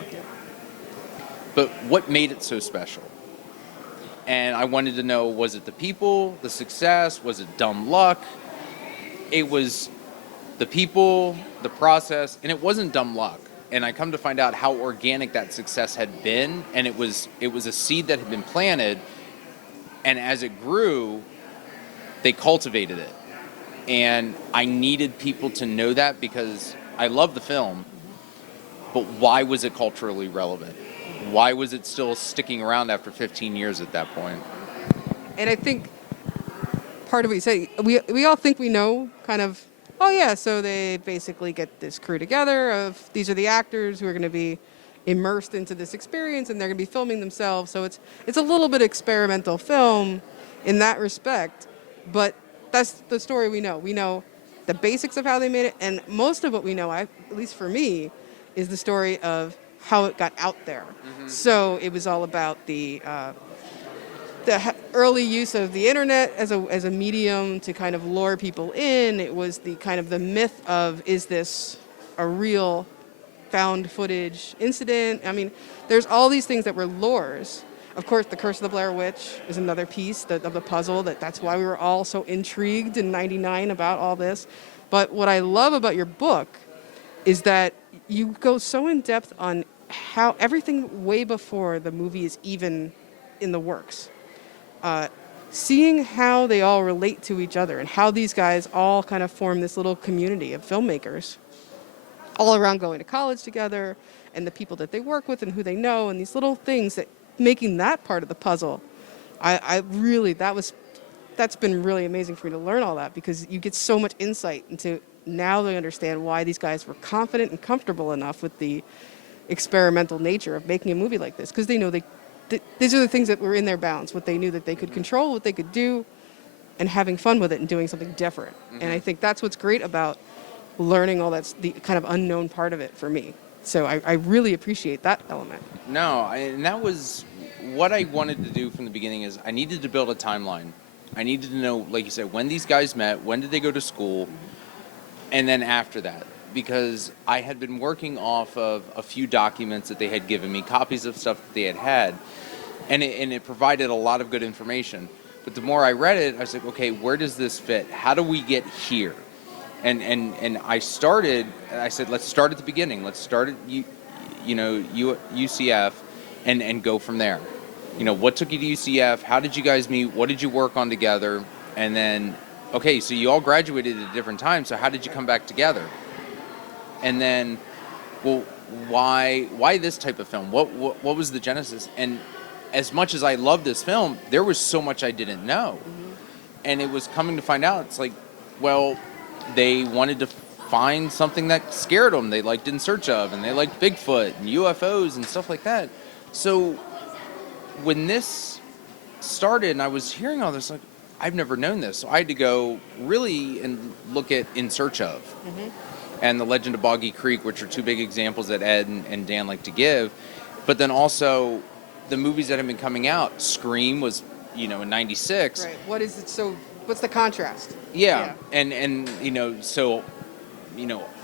But what made it so special? And I wanted to know, was it the people, the success, was it dumb luck? It was the people, the process, and it wasn't dumb luck. And I come to find out how organic that success had been, and it was a seed that had been planted, and as it grew, they cultivated it. And I needed people to know that, because I love the film, but why was it culturally relevant? Why was it still sticking around after 15 years at that point? And I think part of what you say, we all think we know kind of, oh yeah, so they basically get this crew together of, these are the actors who are going to be immersed into this experience, and they're going to be filming themselves. So it's a little bit experimental film in that respect, but that's the story we know. We know the basics of how they made it, and most of what we know, at least for me, is the story of how it got out there. So it was all about the early use of the internet as a medium to kind of lure people in. It was the kind of the myth of, is this a real found footage incident? I mean, there's all these things that were lures. Of course, the Curse of the Blair Witch is another piece of the puzzle. That's why we were all so intrigued in '99 about all this. But what I love about your book is that you go so in depth on how everything way before the movie is even in the works. Seeing how they all relate to each other and how these guys all kind of form this little community of filmmakers all around going to college together, and the people that they work with and who they know, and these little things that making that part of the puzzle. I really, that's been really amazing for me to learn all that, because you get so much insight into, now they understand why these guys were confident and comfortable enough with the experimental nature of making a movie like this, because they know these are the things that were in their bounds, what they knew that they could control, what they could do, and having fun with it and doing something different. And I think that's what's great about learning all that's the kind of unknown part of it for me. So I really appreciate that element. No, and that was what I wanted to do from the beginning. Is I needed to build a timeline. I needed to know, like you said, when these guys met, when did they go to school, and then after that. Because I had been working off of a few documents that they had given me, copies of stuff that they had, and it provided a lot of good information. But the more I read it, I was like, okay, where does this fit? How do we get here? And I said, let's start at the beginning. Let's start at UCF and go from there. What took you to UCF? How did you guys meet? What did you work on together? And then, okay, so you all graduated at different times, so how did you come back together? And then, well, why this type of film? What was the genesis? And as much as I loved this film, there was so much I didn't know. And it was coming to find out, it's like, well, they wanted to find something that scared them. They liked In Search Of, and they liked Bigfoot and UFOs and stuff like that. So when this started and I was hearing all this, like, I've never known this. So I had to go really and look at In Search Of. And The Legend of Boggy Creek, which are two big examples that Ed and Dan like to give. But then also the movies that have been coming out. Scream was, in '96. Right. What is it? So what's the contrast? Yeah. And so,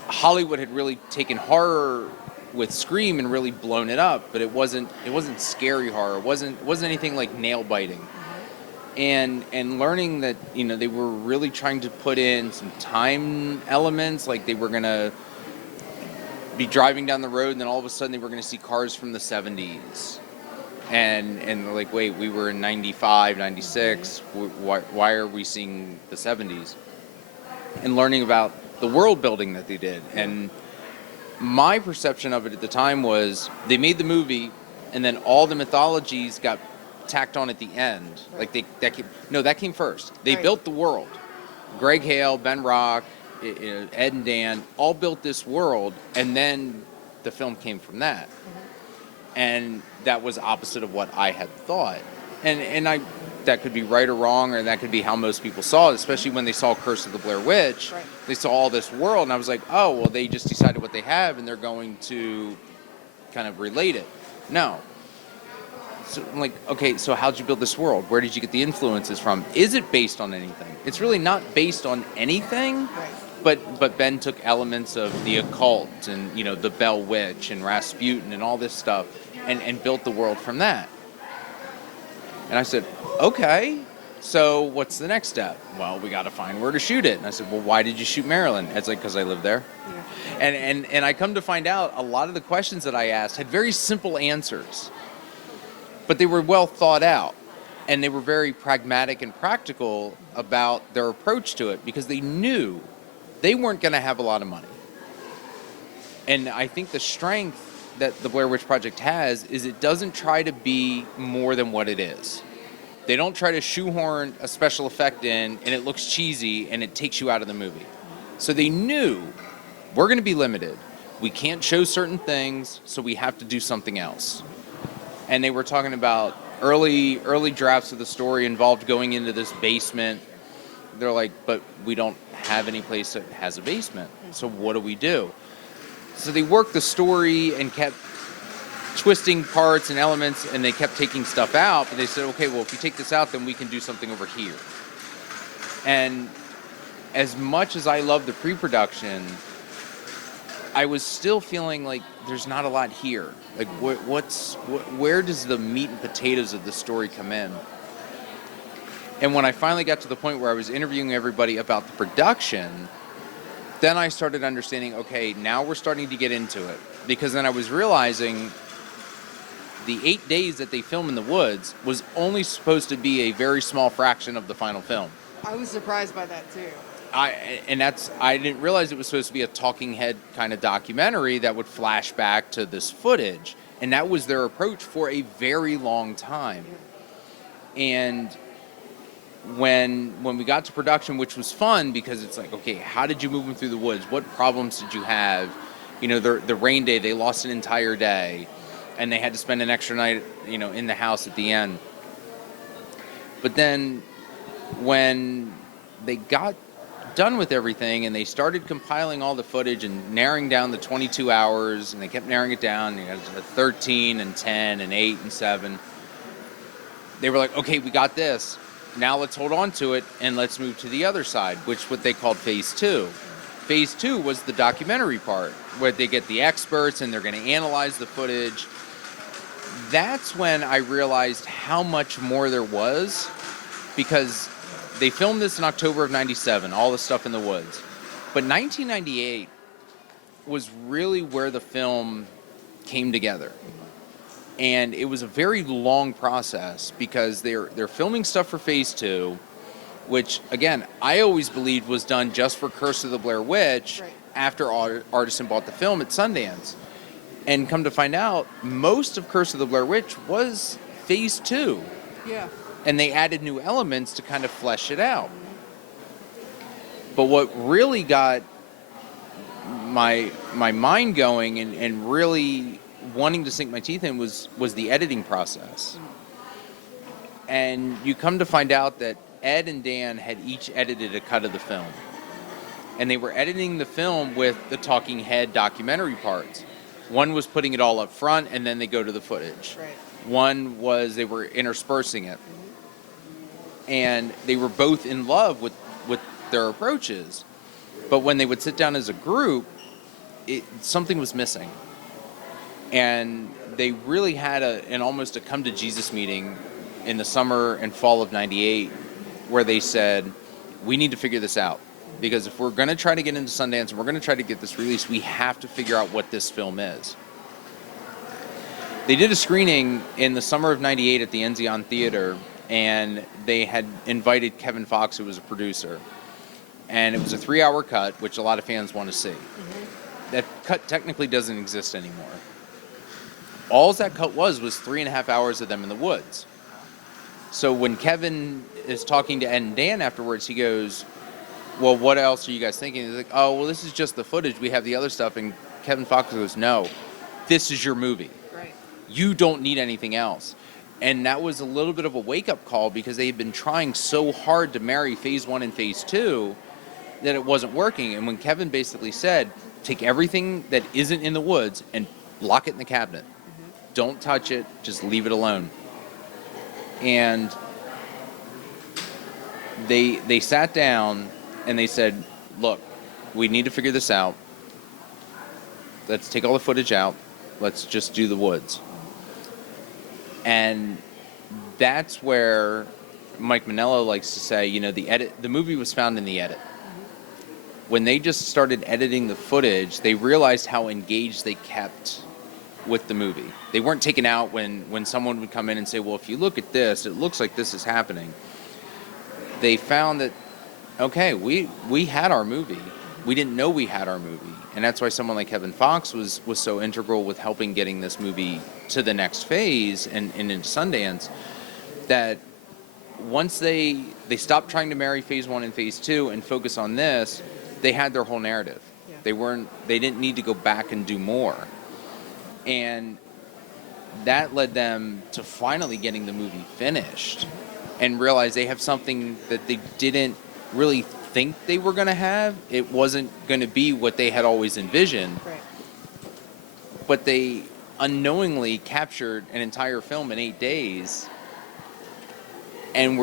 Hollywood had really taken horror with Scream and really blown it up, but it wasn't scary horror. It wasn't anything like nail biting. And learning that, you know, they were really trying to put in some time elements, like they were gonna be driving down the road and then all of a sudden they were gonna see cars from the 70s. And they're like, wait, we were in 95, 96, why are we seeing the 70s? And learning about the world building that they did. And my perception of it at the time was they made the movie and then all the mythologies got tacked on at the end. Like that came first. They built the world. Greg Hale, Ben Rock, Ed and Dan all built this world, and then the film came from that. And that was opposite of what I had thought. And I that could be right or wrong, or that could be how most people saw it, especially when they saw Curse of the Blair Witch. Right. They saw all this world, and I was like, oh, well, they just decided what they have, and they're going to kind of relate it. No. So I'm like, okay, so how'd you build this world? Where did you get the influences from? Is it based on anything? It's really not based on anything, but Ben took elements of the occult and, you know, the Bell Witch and Rasputin and all this stuff and built the world from that. And I said, okay, so what's the next step? Well, we got to find where to shoot it. And I said, well, why did you shoot Maryland? It's like, because I live there. Yeah. And I come to find out a lot of the questions that I asked had very simple answers, but they were well thought out. And they were very pragmatic and practical about their approach to it because they knew they weren't going to have a lot of money. And I think the strength that the Blair Witch Project has is it doesn't try to be more than what it is. They don't try to shoehorn a special effect in and it looks cheesy and it takes you out of the movie. So they knew we're going to be limited. We can't show certain things, so we have to do something else. And they were talking about early drafts of the story involved going into this basement. They're like, but we don't have any place that has a basement. So what do we do? So they worked the story and kept twisting parts and elements, and they kept taking stuff out. But they said, okay, well, if you take this out, then we can do something over here. And as much as I love the pre-production, I was still feeling like there's not a lot here. Like, where does the meat and potatoes of the story come in? And when I finally got to the point where I was interviewing everybody about the production, then I started understanding, okay, now we're starting to get into it. Because then I was realizing the 8 days that they film in the woods was only supposed to be a very small fraction of the final film. I was surprised by that too. I didn't realize it was supposed to be a talking head kind of documentary that would flash back to this footage. And that was their approach for a very long time. And when we got to production, which was fun because it's like, okay, how did you move them through the woods? What problems did you have? You know, the rain day, they lost an entire day and they had to spend an extra night, you know, in the house at the end. But then when they got done with everything and they started compiling all the footage and narrowing down the 22 hours, and they kept narrowing it down, you got to 13 and 10 and 8 and 7. They were like, okay, we got this. Now let's hold on to it and let's move to the other side, which what they called phase 2. Phase 2 was the documentary part, where they get the experts and they're going to analyze the footage. That's when I realized how much more there was, because they filmed this in October of 97, all the stuff in the woods. But 1998 was really where the film came together. And it was a very long process because they're filming stuff for phase 2, which, again, I always believed was done just for Curse of the Blair Witch after Artisan bought the film at Sundance. And come to find out, most of Curse of the Blair Witch was phase 2. Yeah. And they added new elements to kind of flesh it out. But what really got my mind going and really wanting to sink my teeth in was the editing process. And you come to find out that Ed and Dan had each edited a cut of the film. And they were editing the film with the talking head documentary parts. One was putting it all up front, and then they go to the footage. Right. One was they were interspersing it. And they were both in love with their approaches. But when they would sit down as a group, something was missing. And they really had an almost a come to Jesus meeting in the summer and fall of '98, where they said, we need to figure this out. Because if we're going to try to get into Sundance and we're going to try to get this released, we have to figure out what this film is. They did a screening in the summer of '98 at the Enzion Theater, and they had invited Kevin Fox, who was a producer. And it was a 3-hour cut, which a lot of fans want to see. That cut technically doesn't exist anymore. All that cut was 3.5 hours of them in the woods. So when Kevin is talking to Ed and Dan afterwards, he goes, well, what else are you guys thinking? He's like, oh, well, this is just the footage. We have the other stuff. And Kevin Fox goes, no, this is your movie. Right. You don't need anything else. And that was a little bit of a wake-up call, because they had been trying so hard to marry Phase 1 and Phase 2 that it wasn't working. And when Kevin basically said, take everything that isn't in the woods and lock it in the cabinet. Don't touch it, just leave it alone. And they sat down and they said, look, we need to figure this out. Let's take all the footage out. Let's just do the woods. And that's where Mike Manello likes to say, you know, the movie was found in the edit. When they just started editing the footage, they realized how engaged they kept with the movie. They weren't taken out when someone would come in and say, well, if you look at this, it looks like this is happening. They found that, okay, we had our movie. We didn't know we had our movie. And that's why someone like Kevin Fox was so integral with helping getting this movie to the next phase and into Sundance, that once they stopped trying to marry Phase 1 and Phase 2 and focus on this, they had their whole narrative. Yeah. They didn't need to go back and do more. And that led them to finally getting the movie finished and realize they have something that they didn't really think they were going to have. It wasn't going to be what they had always envisioned. Right. But they unknowingly captured an entire film in 8 days and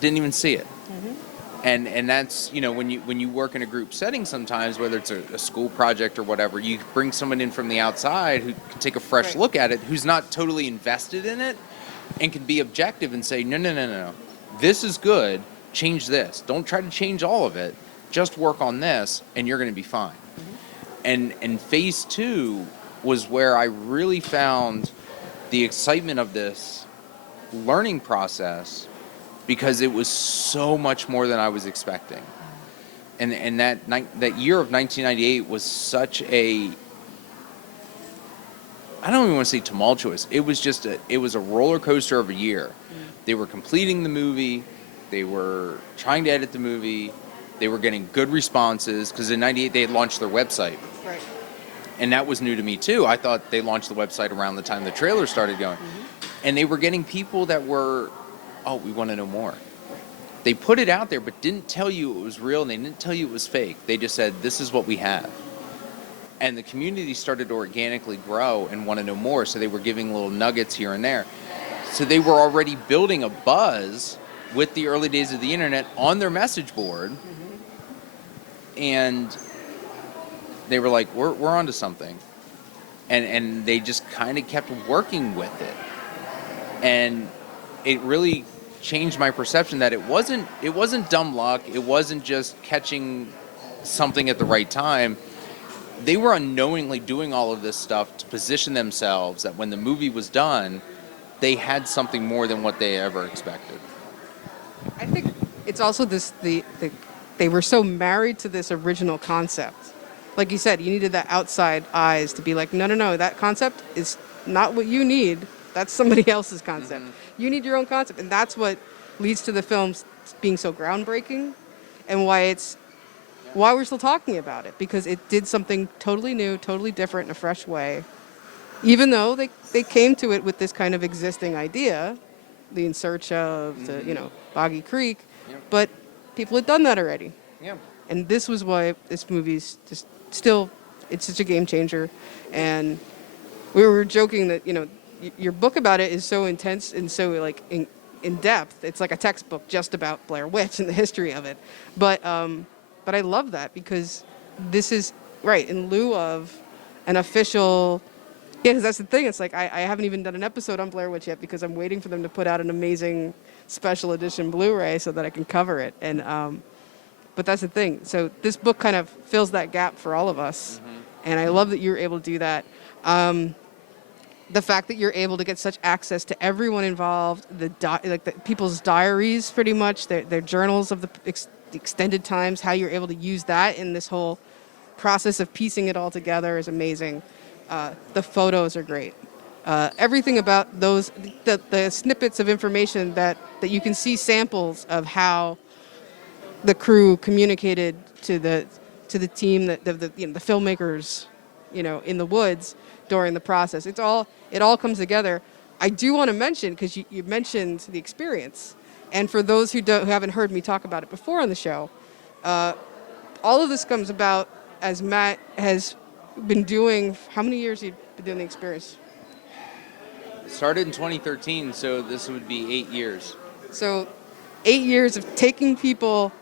didn't even see it. Mm-hmm. And that's, you know, when you work in a group setting sometimes, whether it's a school project or whatever, you bring someone in from the outside who can take a fresh look at it, who's not totally invested in it, and can be objective and say, no, this is good, change this. Don't try to change all of it, just work on this, and you're going to be fine. Mm-hmm. And Phase 2 was where I really found the excitement of this learning process, because it was so much more than I was expecting. And that year of 1998 was such a, I don't even want to say tumultuous. It was a roller coaster of a year. Mm. They were completing the movie. They were trying to edit the movie. They were getting good responses, because in 98 they had launched their website. Right. And that was new to me too. I thought they launched the website around the time the trailer started going. Mm-hmm. And they were getting people that were, oh, we want to know more. They put it out there, but didn't tell you it was real, and they didn't tell you it was fake. They just said, this is what we have. And the community started to organically grow and want to know more, so they were giving little nuggets here and there. So they were already building a buzz with the early days of the internet on their message board. Mm-hmm. And they were like, we're onto something. And they just kind of kept working with it. And it really changed my perception that it wasn't dumb luck. It wasn't just catching something at the right time. They were unknowingly doing all of this stuff to position themselves that when the movie was done, they had something more than what they ever expected. I think it's also they were so married to this original concept. Like you said, you needed that outside eyes to be like, no, that concept is not what you need. That's somebody else's concept. Mm-hmm. You need your own concept. And that's what leads to the films being so groundbreaking, and why we're still talking about it, because it did something totally new, totally different in a fresh way. Even though they came to it with this kind of existing idea, the In Search of, mm-hmm. the, Boggy Creek, yep. But people had done that already. Yeah. And this was why this movie's just still, it's such a game changer. And we were joking that, your book about it is so intense and so like in depth. It's like a textbook just about Blair Witch and the history of it. But I love that, because this is right in lieu of an official Yeah, because that's the thing. It's like I haven't even done an episode on Blair Witch yet because I'm waiting for them to put out an amazing special edition Blu-ray so that I can cover it. And but that's the thing. So this book kind of fills that gap for all of us, and I love that you're able to do that. The fact that you're able to get such access to everyone involved, the people's diaries, pretty much their journals of the extended times, how you're able to use that in this whole process of piecing it all together is amazing. The photos are great. Everything about those, the snippets of information that you can see samples of how the crew communicated to the team, the filmmakers, in the woods during the process. It all comes together. I do want to mention, because you mentioned the experience, and for those who haven't heard me talk about it before on the show, all of this comes about as Matt has been doing. How many years have you been doing the experience? Started in 2013, so this would be 8 years. So 8 years of taking people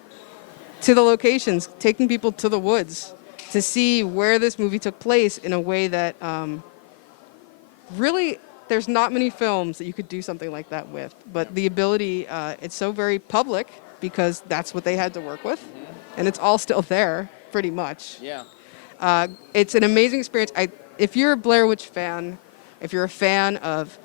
to the locations, taking people to the woods to see where this movie took place in a way that really there's not many films that you could do something like that with. But the ability, it's so very public because that's what they had to work with. And it's all still there, pretty much. Yeah. It's an amazing experience. If you're a Blair Witch fan, if you're a fan of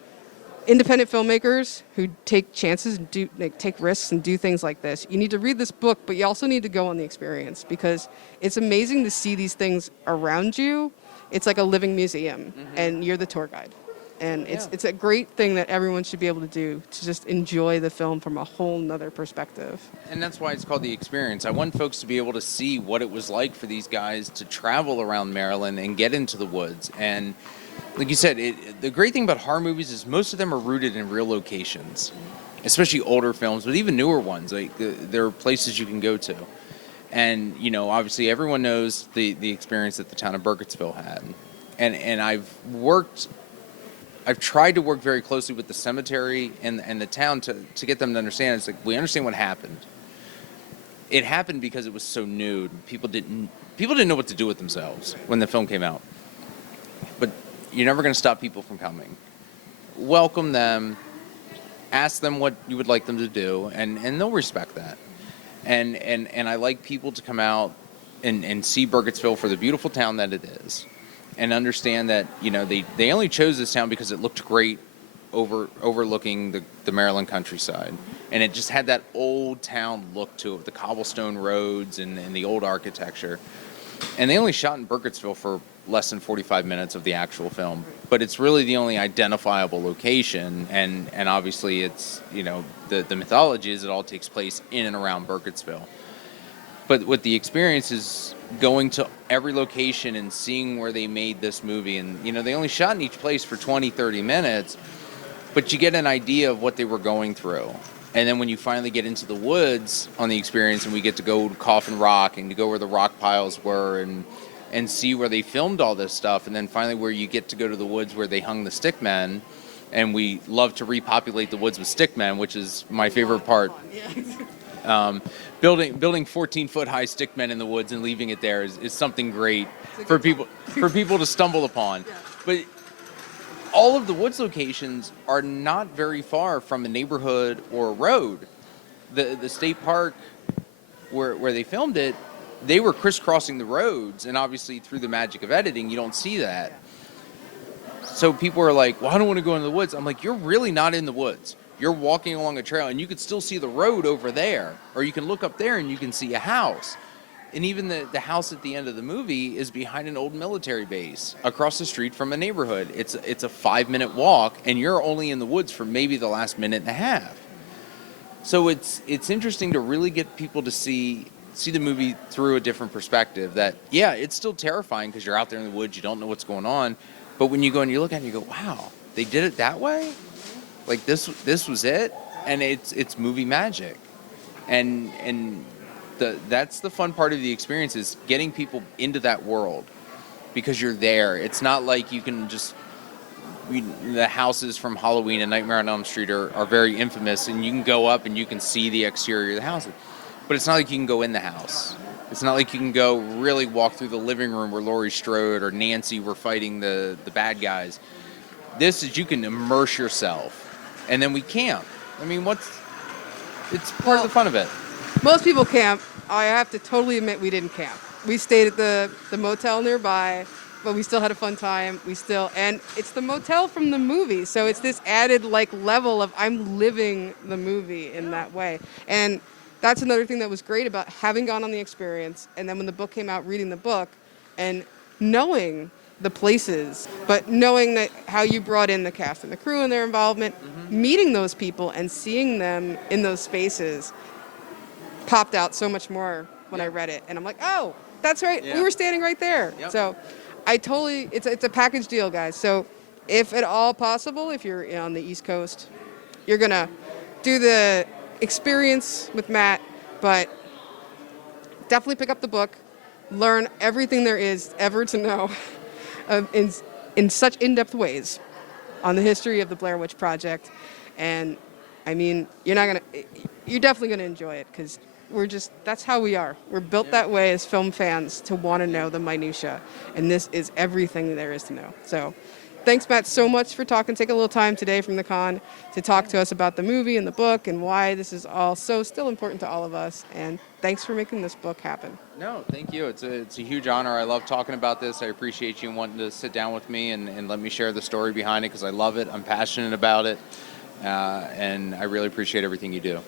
independent filmmakers who take chances and take risks and do things like this, you need to read this book, but you also need to go on the experience because it's amazing to see these things around you. It's like a living museum, and you're the tour guide. And it's a great thing that everyone should be able to do, to just enjoy the film from a whole nother perspective. And that's why it's called The Experience. I want folks to be able to see what it was like for these guys to travel around Maryland and get into the woods. And like you said, the great thing about horror movies is most of them are rooted in real locations, especially older films, but even newer ones. Like there are places you can go to. And, obviously everyone knows the experience that the town of Burkittsville had. And I've tried to work very closely with the cemetery and the town to get them to understand. It's like, we understand what happened. It happened because it was so new. People didn't know what to do with themselves when the film came out. But you're never going to stop people from coming. Welcome them, ask them what you would like them to do, and they'll respect that. And I like people to come out and see Burkittsville for the beautiful town that it is. And understand that, they only chose this town because it looked great overlooking the Maryland countryside. And it just had that old town look to it, with the cobblestone roads and the old architecture. And they only shot in Burkittsville for less than 45 minutes of the actual film. But it's really the only identifiable location. And obviously it's, the mythology is it all takes place in and around Burkittsville. But what the experience is going to every location and seeing where they made this movie. And, they only shot in each place for 20, 30 minutes, but you get an idea of what they were going through. And then when you finally get into the woods on the experience and we get to go to Coffin Rock and to go where the rock piles were and see where they filmed all this stuff. And then finally where you get to go to the woods where they hung the stickmen. And we love to repopulate the woods with stickmen, which is my favorite part. Building 14-foot high stickmen in the woods and leaving it there is something great for people to stumble upon. But all of the woods locations are not very far from a neighborhood or a road. The state park where they filmed it, they were crisscrossing the roads, and obviously through the magic of editing, you don't see that. So people are like, well, I don't want to go into the woods. I'm like, you're really not in the woods. You're walking along a trail, and you can still see the road over there. Or you can look up there, and you can see a house. And even the house at the end of the movie is behind an old military base across the street from a neighborhood. It's a 5-minute walk, and you're only in the woods for maybe the last minute and a half. So it's interesting to really get people to see the movie through a different perspective. That, yeah, it's still terrifying because you're out there in the woods, you don't know what's going on. But when you go and you look at it, you go, wow, they did it that way? Like this was it, and it's movie magic, and that's the fun part of the experience, is getting people into that world because you're there. It's not like you can just the houses from Halloween and Nightmare on Elm Street are very infamous, and you can go up and you can see the exterior of the houses, but it's not like you can go in the house. It's not like you can go really walk through the living room where Laurie Strode or Nancy were fighting the bad guys. This is, you can immerse yourself, and then we camp. I mean, it's part of the fun of it. Most people camp. I have to totally admit we didn't camp. We stayed at the motel nearby, but we still had a fun time. And it's the motel from the movie, so it's this added level of I'm living the movie in that way. And that's another thing that was great about having gone on the experience, and then when the book came out, reading the book and knowing the places, but knowing that how you brought in the cast and the crew and their involvement, meeting those people and seeing them in those spaces popped out so much more when I read it. And I'm like, oh, that's right. We were standing right there. Yep. So it's a package deal, guys. So if at all possible, if you're on the East Coast, you're going to do the experience with Matt, but definitely pick up the book, learn everything there is ever to know in such in-depth ways on the history of the Blair Witch Project. And I mean, you're definitely going to enjoy it, because that's how we are. We're built that way as film fans, to want to know the minutia, and this is everything there is to know. So thanks, Matt, so much for talking. Take a little time today from the con to talk to us about the movie and the book and why this is all so still important to all of us. And thanks for making this book happen. No, thank you. It's a huge honor. I love talking about this. I appreciate you wanting to sit down with me and let me share the story behind it, because I love it. I'm passionate about it. And I really appreciate everything you do.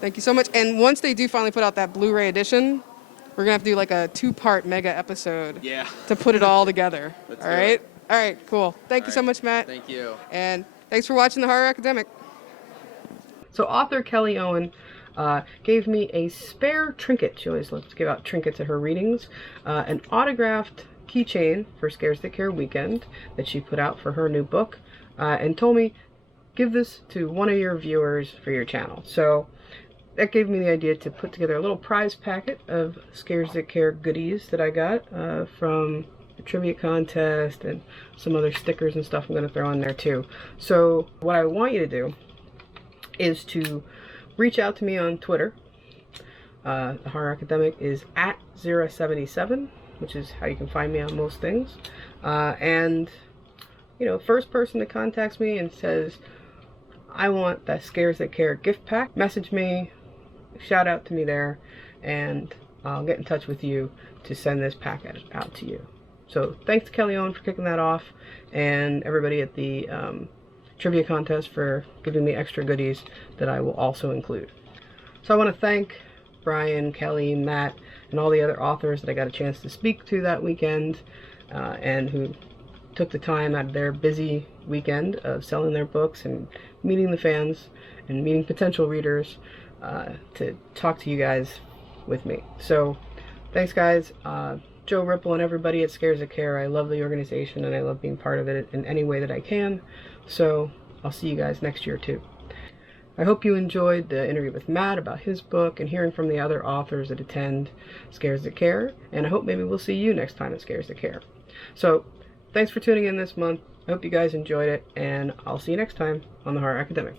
Thank you so much. And once they do finally put out that Blu-ray edition, we're going to have to do like a 2-part mega episode to put it all together. All right? All right, cool. Thank you so much, Matt. Thank you. And thanks for watching The Horror Academic. So author Kelly Owen gave me a spare trinket. She always loves to give out trinkets at her readings. An autographed keychain for Scares That Care weekend that she put out for her new book, and told me, give this to one of your viewers for your channel. So that gave me the idea to put together a little prize packet of Scares That Care goodies that I got from the trivia contest, and some other stickers and stuff I'm going to throw in there too. So what I want you to do is to reach out to me on Twitter. The Horror Academic is at 077, which is how you can find me on most things. And first person that contacts me and says, I want that Scares That Care gift pack, message me, shout out to me there, and I'll get in touch with you to send this packet out to you. So thanks to Kelly Owen for kicking that off, and everybody at the trivia contest for giving me extra goodies that I will also include. So I want to thank Brian, Kelly, Matt, and all the other authors that I got a chance to speak to that weekend, and who took the time out of their busy weekend of selling their books and meeting the fans and meeting potential readers to talk to you guys with me. So thanks, guys. Joe Ripple and everybody at Scares That Care. I love the organization, and I love being part of it in any way that I can. So I'll see you guys next year too. I hope you enjoyed the interview with Matt about his book and hearing from the other authors that attend Scares That Care, and I hope maybe we'll see you next time at Scares That Care. So thanks for tuning in this month. I hope you guys enjoyed it, and I'll see you next time on The Horror Academic.